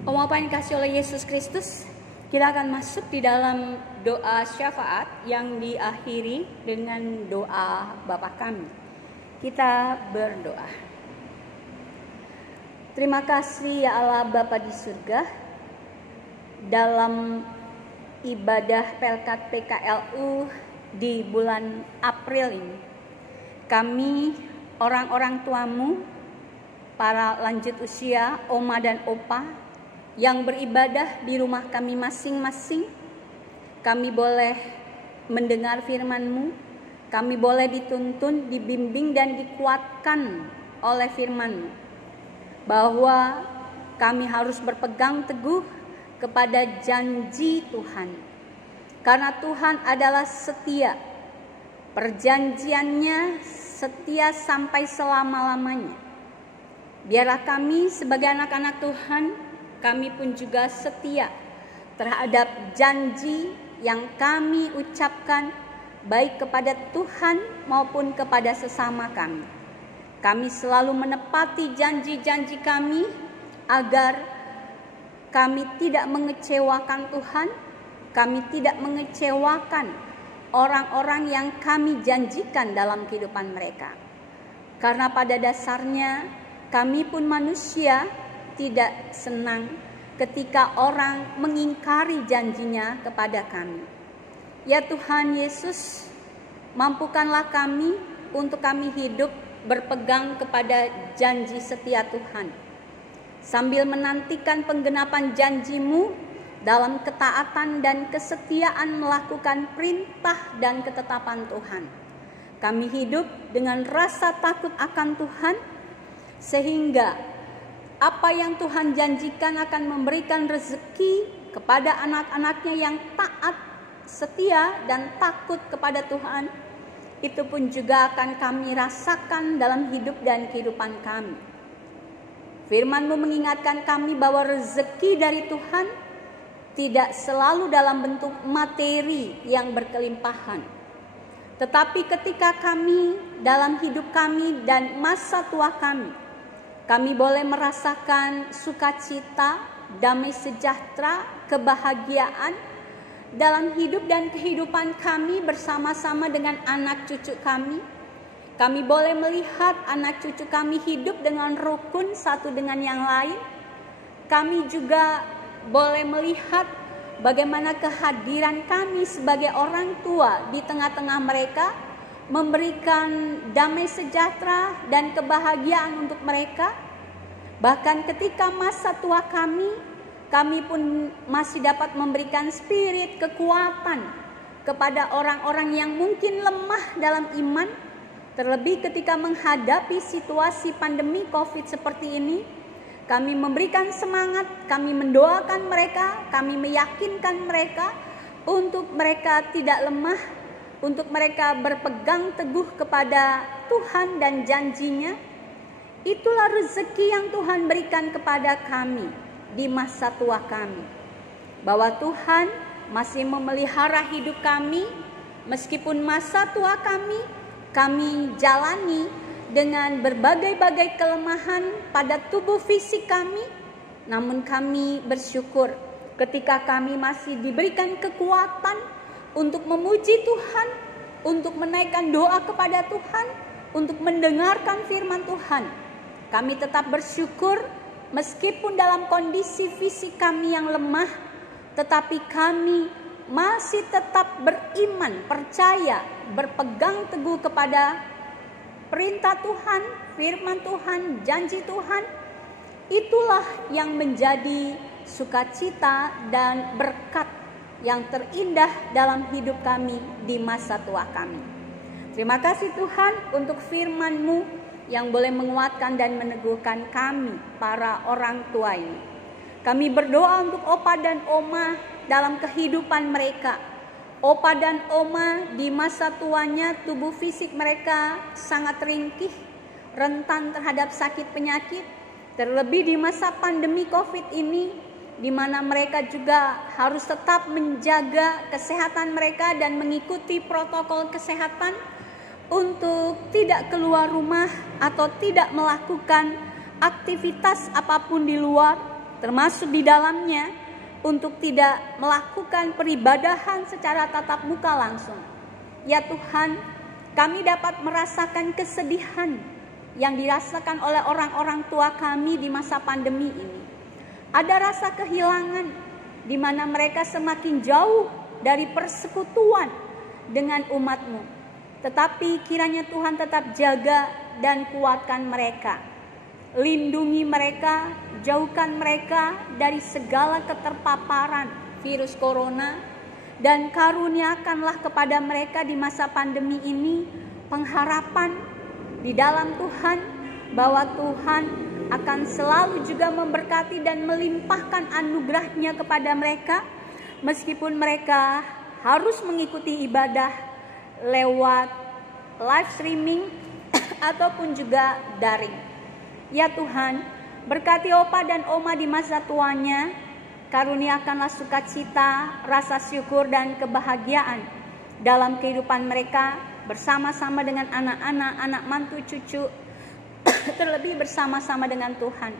Om apa yang dikasih oleh Yesus Kristus, kita akan masuk di dalam doa syafaat yang diakhiri dengan doa Bapa kami. Kita berdoa. Terima kasih ya Allah Bapa di surga, dalam ibadah Pelkat PKLU di bulan April ini, kami orang-orang tuamu, para lanjut usia, oma dan opa yang beribadah di rumah kami masing-masing, kami boleh mendengar firman-Mu, kami boleh dituntun, dibimbing dan dikuatkan oleh firman-Mu, bahwa kami harus berpegang teguh kepada janji Tuhan. karena Tuhan adalah setia. Perjanjiannya setia sampai selama-lamanya. Biarlah kami sebagai anak-anak Tuhan, kami pun juga setia terhadap janji yang kami ucapkan baik kepada Tuhan maupun kepada sesama kami. Kami selalu menepati janji-janji kami agar kami tidak mengecewakan Tuhan, kami tidak mengecewakan orang-orang yang kami janjikan dalam kehidupan mereka. Karena pada dasarnya kami pun manusia tidak senang ketika orang mengingkari janjinya kepada kami. Ya Tuhan Yesus, mampukanlah kami untuk kami hidup berpegang kepada janji setia Tuhan, sambil menantikan penggenapan janji-Mu dalam ketaatan dan kesetiaan melakukan perintah dan ketetapan Tuhan. Kami hidup dengan rasa takut akan Tuhan, sehingga apa yang Tuhan janjikan akan memberikan rezeki kepada anak-anaknya yang taat, setia, dan takut kepada Tuhan, itu pun juga akan kami rasakan dalam hidup dan kehidupan kami. Firman-Mu mengingatkan kami bahwa rezeki dari Tuhan tidak selalu dalam bentuk materi yang berkelimpahan. Tetapi ketika kami dalam hidup kami dan masa tua kami boleh merasakan sukacita, damai sejahtera, kebahagiaan dalam hidup dan kehidupan kami bersama-sama dengan anak cucu kami. Kami boleh melihat anak cucu kami hidup dengan rukun satu dengan yang lain. Kami juga boleh melihat bagaimana kehadiran kami sebagai orang tua di tengah-tengah mereka memberikan damai sejahtera dan kebahagiaan untuk mereka. Bahkan ketika masa tua kami pun masih dapat memberikan spirit kekuatan kepada orang-orang yang mungkin lemah dalam iman, terlebih ketika menghadapi situasi pandemi COVID seperti ini. Kami memberikan semangat, kami mendoakan mereka, kami meyakinkan mereka untuk mereka tidak lemah, untuk mereka berpegang teguh kepada Tuhan dan janjinya. Itulah rezeki yang Tuhan berikan kepada kami di masa tua kami. Bahwa Tuhan masih memelihara hidup kami, meskipun masa tua kami jalani dengan berbagai-bagai kelemahan pada tubuh fisik kami, namun kami bersyukur ketika kami masih diberikan kekuatan untuk memuji Tuhan, untuk menaikkan doa kepada Tuhan, untuk mendengarkan firman Tuhan. Kami tetap bersyukur meskipun dalam kondisi fisik kami yang lemah, tetapi kami masih tetap beriman, percaya, berpegang teguh kepada perintah Tuhan, firman Tuhan, janji Tuhan. Itulah yang menjadi sukacita dan berkat yang terindah dalam hidup kami di masa tua kami. Terima kasih Tuhan untuk firman-Mu yang boleh menguatkan dan meneguhkan kami, para orang tua ini. Kami berdoa untuk opa dan oma dalam kehidupan mereka. Opa dan oma di masa tuanya tubuh fisik mereka sangat ringkih, rentan terhadap sakit penyakit. Terlebih di masa pandemi COVID ini, di mana mereka juga harus tetap menjaga kesehatan mereka dan mengikuti protokol kesehatan untuk tidak keluar rumah atau tidak melakukan aktivitas apapun di luar, termasuk di dalamnya, untuk tidak melakukan peribadahan secara tatap muka langsung. Ya Tuhan, kami dapat merasakan kesedihan yang dirasakan oleh orang-orang tua kami di masa pandemi ini. Ada rasa kehilangan di mana mereka semakin jauh dari persekutuan dengan umat-Mu. Tetapi kiranya Tuhan tetap jaga dan kuatkan mereka. Lindungi mereka, jauhkan mereka dari segala keterpaparan virus corona, dan karuniakanlah kepada mereka di masa pandemi ini pengharapan di dalam Tuhan, bahwa Tuhan akan selalu juga memberkati dan melimpahkan anugerah-Nya kepada mereka, meskipun mereka harus mengikuti ibadah lewat live streaming ataupun juga daring. Ya Tuhan, berkati opa dan oma di masa tuanya, karuniakanlah sukacita, rasa syukur dan kebahagiaan dalam kehidupan mereka bersama-sama dengan anak-anak, anak mantu, cucu, terlebih bersama-sama dengan Tuhan.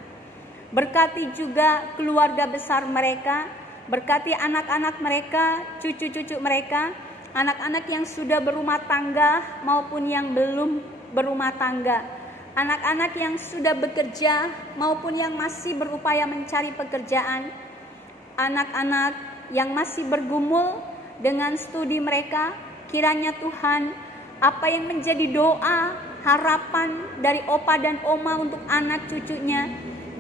Berkati juga keluarga besar mereka, berkati anak-anak mereka, cucu-cucu mereka, anak-anak yang sudah berumah tangga maupun yang belum berumah tangga, anak-anak yang sudah bekerja maupun yang masih berupaya mencari pekerjaan, anak-anak yang masih bergumul dengan studi mereka. Kiranya Tuhan, apa yang menjadi doa, harapan dari opa dan oma untuk anak cucunya,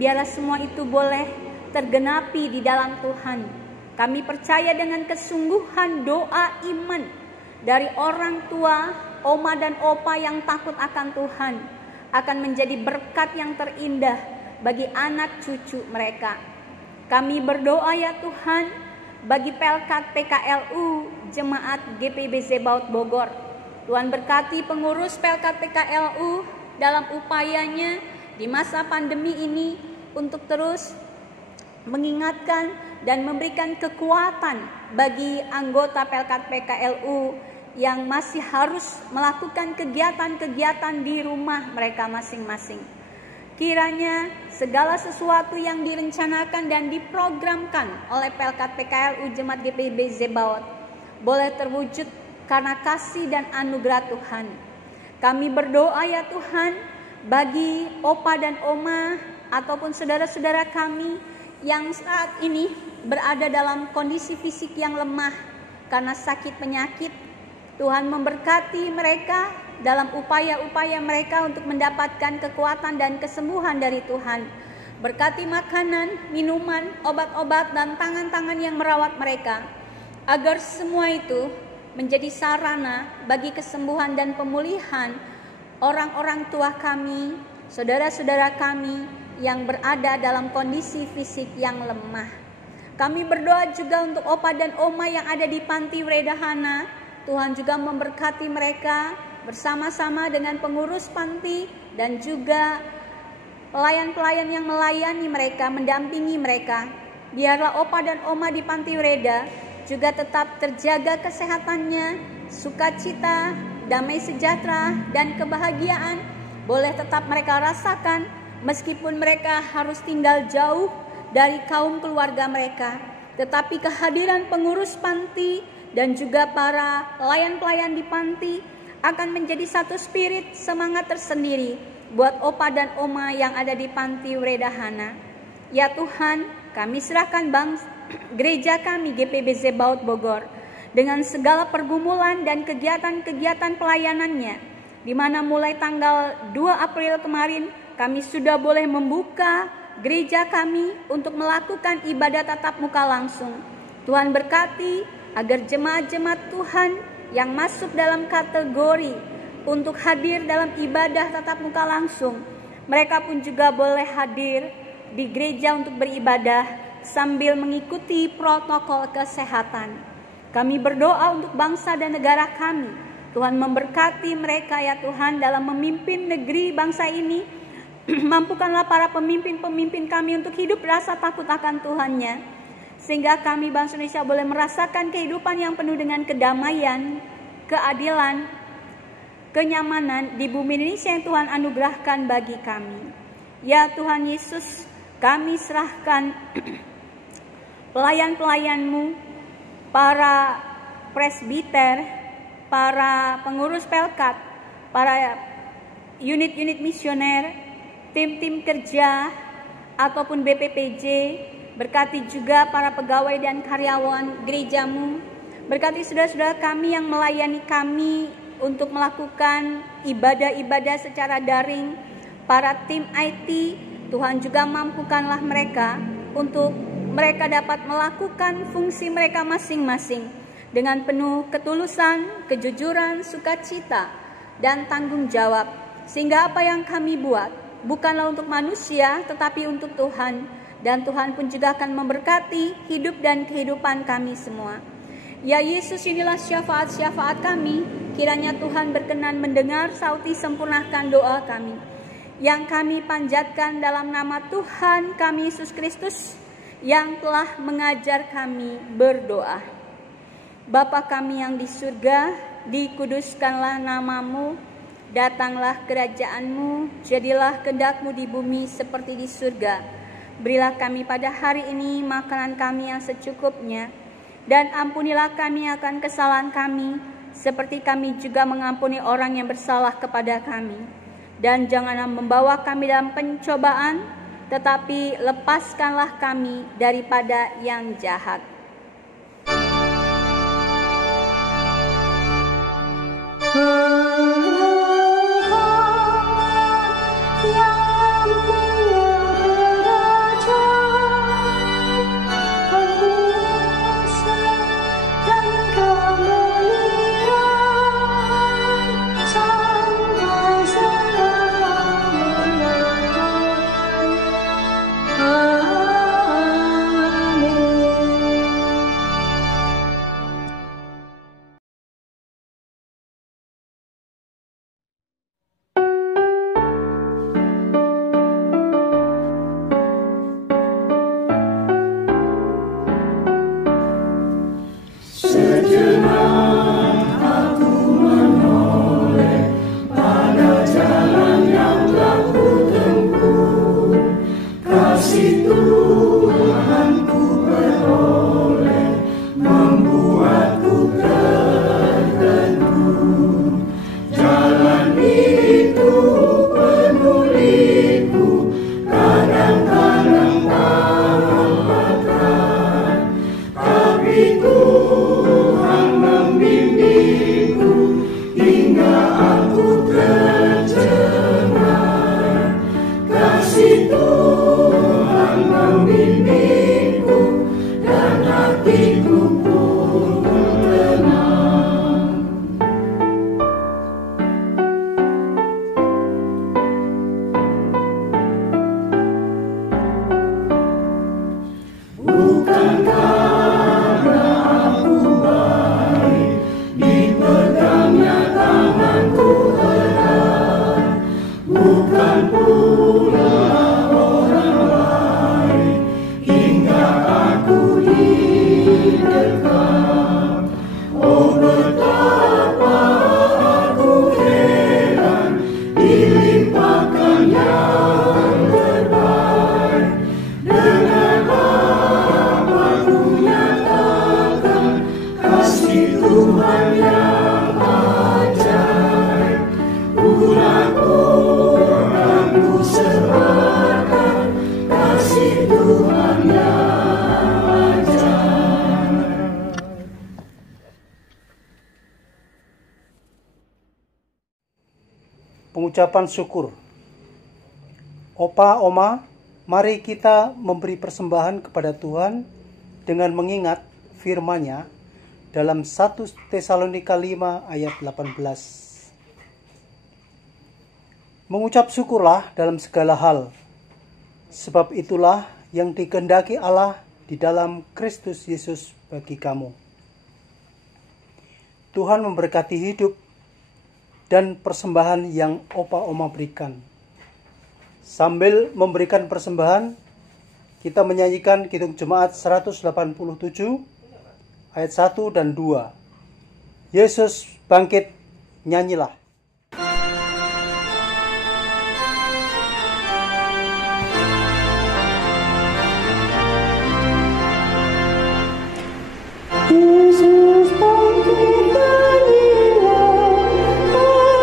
biarlah semua itu boleh tergenapi di dalam Tuhan. Kami percaya dengan kesungguhan doa iman dari orang tua, oma dan opa yang takut akan Tuhan akan menjadi berkat yang terindah bagi anak cucu mereka. Kami berdoa ya Tuhan bagi Pelkat PKLU Jemaat GPB Zebaot Bogor. Tuhan berkati pengurus Pelkat PKLU dalam upayanya di masa pandemi ini untuk terus mengingatkan dan memberikan kekuatan bagi anggota Pelkat PKLU yang masih harus melakukan kegiatan-kegiatan di rumah mereka masing-masing. Kiranya segala sesuatu yang direncanakan dan diprogramkan oleh Pelkat PKLU Jemaat GPB Zebaot boleh terwujud karena kasih dan anugerah Tuhan. Kami berdoa ya Tuhan bagi opa dan oma ataupun saudara-saudara kami yang saat ini berada dalam kondisi fisik yang lemah karena sakit penyakit. Tuhan memberkati mereka dalam upaya-upaya mereka untuk mendapatkan kekuatan dan kesembuhan dari Tuhan. Berkati makanan, minuman, obat-obat dan tangan-tangan yang merawat mereka, agar semua itu menjadi sarana bagi kesembuhan dan pemulihan orang-orang tua kami, saudara-saudara kami yang berada dalam kondisi fisik yang lemah. Kami berdoa juga untuk opa dan oma yang ada di panti Wredahana. Tuhan juga memberkati mereka bersama-sama dengan pengurus panti dan juga pelayan-pelayan yang melayani mereka, mendampingi mereka. Biarlah opa dan oma di panti Wreda juga tetap terjaga kesehatannya, sukacita, damai sejahtera, dan kebahagiaan boleh tetap mereka rasakan meskipun mereka harus tinggal jauh dari kaum keluarga mereka. Tetapi kehadiran pengurus panti dan juga para pelayan-pelayan di panti akan menjadi satu spirit semangat tersendiri buat opa dan oma yang ada di panti Wredahana. Ya Tuhan, kami serahkan gereja kami GPB Zebaot Bogor dengan segala pergumulan dan kegiatan-kegiatan pelayanannya, di mana mulai tanggal 2 April kemarin kami sudah boleh membuka gereja kami untuk melakukan ibadah tatap muka langsung. Tuhan berkati agar jemaat-jemaat Tuhan yang masuk dalam kategori untuk hadir dalam ibadah tatap muka langsung, mereka pun juga boleh hadir di gereja untuk beribadah sambil mengikuti protokol kesehatan. Kami berdoa untuk bangsa dan negara kami. Tuhan memberkati mereka ya Tuhan dalam memimpin negeri bangsa ini. Mampukanlah para pemimpin-pemimpin kami untuk hidup rasa takut akan Tuhannya, sehingga kami bangsa Indonesia boleh merasakan kehidupan yang penuh dengan kedamaian, keadilan, kenyamanan di bumi Indonesia yang Tuhan anugerahkan bagi kami. Ya Tuhan Yesus, kami serahkan pelayan-pelayan-Mu, para presbiter, para pengurus Pelkat, para unit-unit misioner, tim-tim kerja, ataupun BPPJ. Berkati juga para pegawai dan karyawan gereja-Mu. Berkati saudara-saudara kami yang melayani kami untuk melakukan ibadah-ibadah secara daring. Para tim IT, Tuhan juga mampukanlah mereka untuk mereka dapat melakukan fungsi mereka masing-masing dengan penuh ketulusan, kejujuran, sukacita, dan tanggung jawab. Sehingga apa yang kami buat bukanlah untuk manusia tetapi untuk Tuhan. Dan Tuhan pun juga akan memberkati hidup dan kehidupan kami semua. Ya Yesus, inilah syafaat-syafaat kami. Kiranya Tuhan berkenan mendengar sauti sempurnakan doa kami yang kami panjatkan dalam nama Tuhan kami Yesus Kristus yang telah mengajar kami berdoa. Bapa kami yang di surga, dikuduskanlah namamu, datanglah kerajaanmu, jadilah kehendak-Mu di bumi seperti di surga. Berilah kami pada hari ini makanan kami yang secukupnya, dan ampunilah kami akan kesalahan kami, seperti kami juga mengampuni orang yang bersalah kepada kami. Dan janganlah membawa kami dalam pencobaan, tetapi lepaskanlah kami daripada yang jahat. Pengucapan syukur. Opa, Oma, mari kita memberi persembahan kepada Tuhan dengan mengingat firman-Nya dalam 1 Tesalonika 5 ayat 18. Mengucap syukurlah dalam segala hal, sebab itulah yang dikehendaki Allah di dalam Kristus Yesus bagi kamu. Tuhan memberkati hidup dan persembahan yang Opa Oma berikan. Sambil memberikan persembahan, kita menyanyikan Kidung Jemaat 187 ayat 1 dan 2. Yesus bangkit, nyanyilah. Yesus bangkit, nyanyilah, haleluya, semuanya harinya, haleluya, yang disalibkan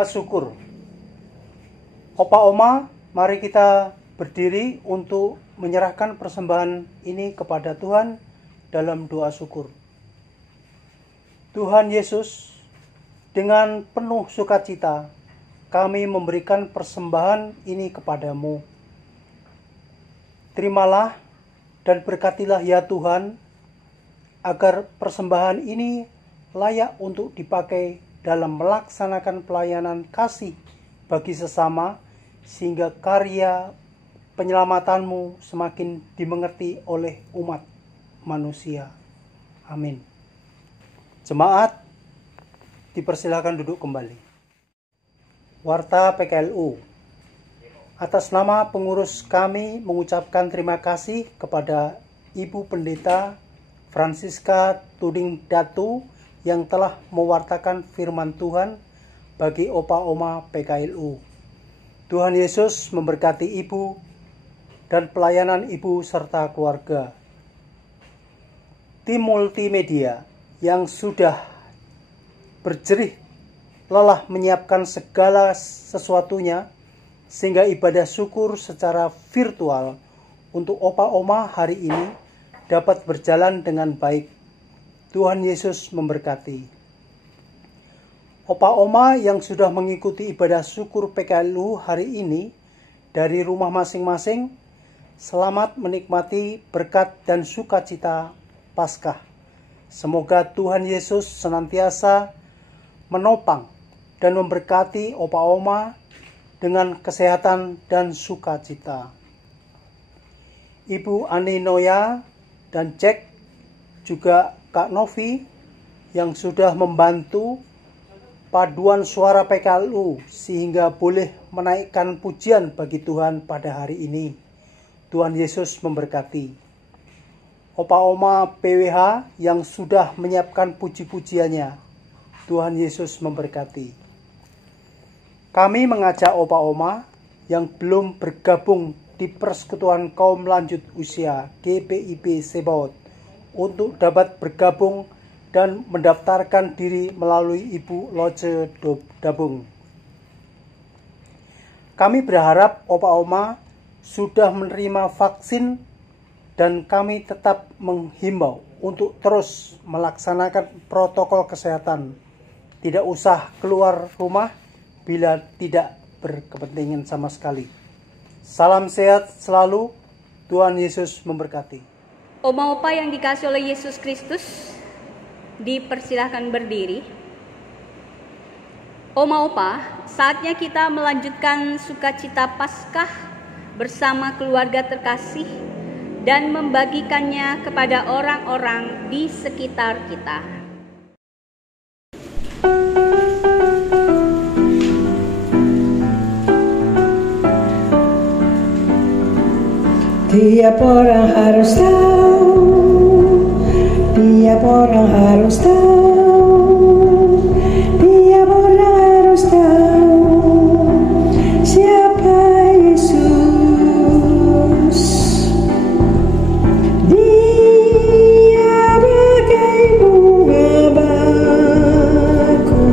doa syukur. Opa Oma, mari kita berdiri untuk menyerahkan persembahan ini kepada Tuhan dalam doa syukur. Tuhan Yesus, dengan penuh sukacita kami memberikan persembahan ini kepadamu. Terimalah dan berkatilah ya Tuhan, agar persembahan ini layak untuk dipakai dalam melaksanakan pelayanan kasih bagi sesama, sehingga karya penyelamatanmu semakin dimengerti oleh umat manusia. Amin. Jemaat, dipersilakan duduk kembali. Warta PKLU. Atas nama pengurus kami mengucapkan terima kasih kepada Ibu Pendeta Francisca Tuding Datu yang telah mewartakan firman Tuhan bagi Opa Oma PKLU. Tuhan Yesus memberkati Ibu dan pelayanan Ibu serta keluarga. Tim multimedia yang sudah berjerih lelah menyiapkan segala sesuatunya sehingga ibadah syukur secara virtual untuk Opa Oma hari ini dapat berjalan dengan baik. Tuhan Yesus memberkati. Opa Oma yang sudah mengikuti ibadah syukur PKLU hari ini dari rumah masing-masing, selamat menikmati berkat dan sukacita Paskah. Semoga Tuhan Yesus senantiasa menopang dan memberkati Opa Oma dengan kesehatan dan sukacita. Ibu Ani Noya dan Jack, juga Kak Novi yang sudah membantu paduan suara PKLU sehingga boleh menaikkan pujian bagi Tuhan pada hari ini. Tuhan Yesus memberkati. Opa Oma PWH yang sudah menyiapkan puji-pujiannya. Tuhan Yesus memberkati. Kami mengajak Opa Oma yang belum bergabung di Persekutuan Kaum Lanjut Usia GPIB Sebaot untuk dapat bergabung dan mendaftarkan diri melalui Ibu Loce Dabung. Kami berharap Opa Oma sudah menerima vaksin dan kami tetap menghimbau untuk terus melaksanakan protokol kesehatan. Tidak usah keluar rumah bila tidak berkepentingan sama sekali. Salam sehat selalu. Tuhan Yesus memberkati. Oma Opa yang dikasih oleh Yesus Kristus, dipersilahkan berdiri. Oma Opa, saatnya kita melanjutkan sukacita Paskah bersama keluarga terkasih dan membagikannya kepada orang-orang di sekitar kita. Tiap orang harus tahu, tiap orang harus tahu, tiap orang harus tahu siapa Yesus. Dia bagai bunga bakung,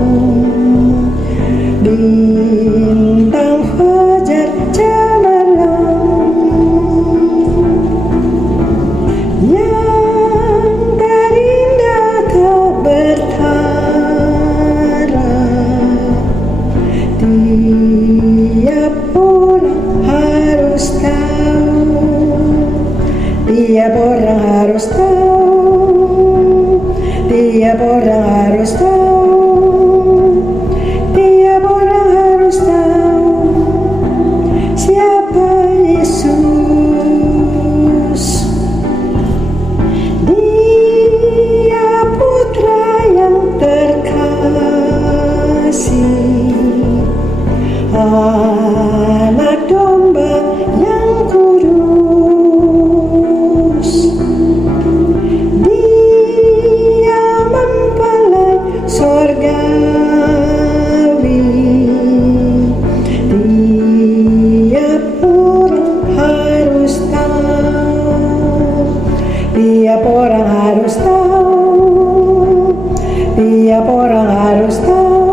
bintang fajar cemerlang, yang terindah tak bertara. Tiap orang harus tahu, tiap orang harus tahu, tiap orang harus tahu, tiap orang harus tahu siapa Yesus. Dia putra yang terkasih, anak domba yang kudus. Dia mempelai sorgawi. Tiap orang harus tahu, tiap orang harus tahu, tiap orang harus tahu,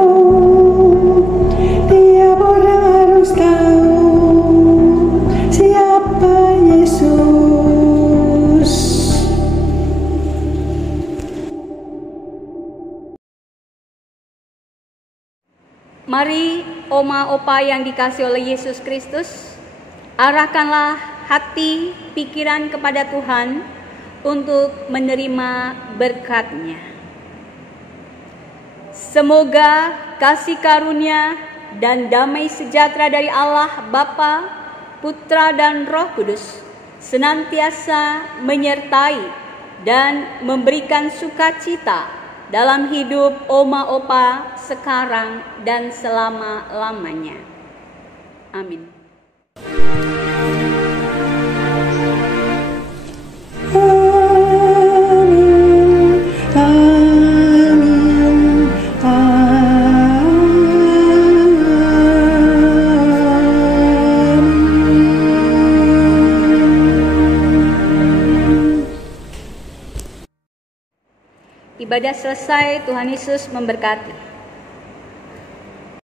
Mari oma opa yang dikasihi oleh Yesus Kristus, arahkanlah hati pikiran kepada Tuhan untuk menerima berkat-Nya. Semoga kasih karunia dan damai sejahtera dari Allah Bapa, Putra dan Roh Kudus senantiasa menyertai dan memberikan sukacita dalam hidup oma opa sekarang dan selama-lamanya. Amin. Ibadah selesai, Tuhan Yesus memberkati.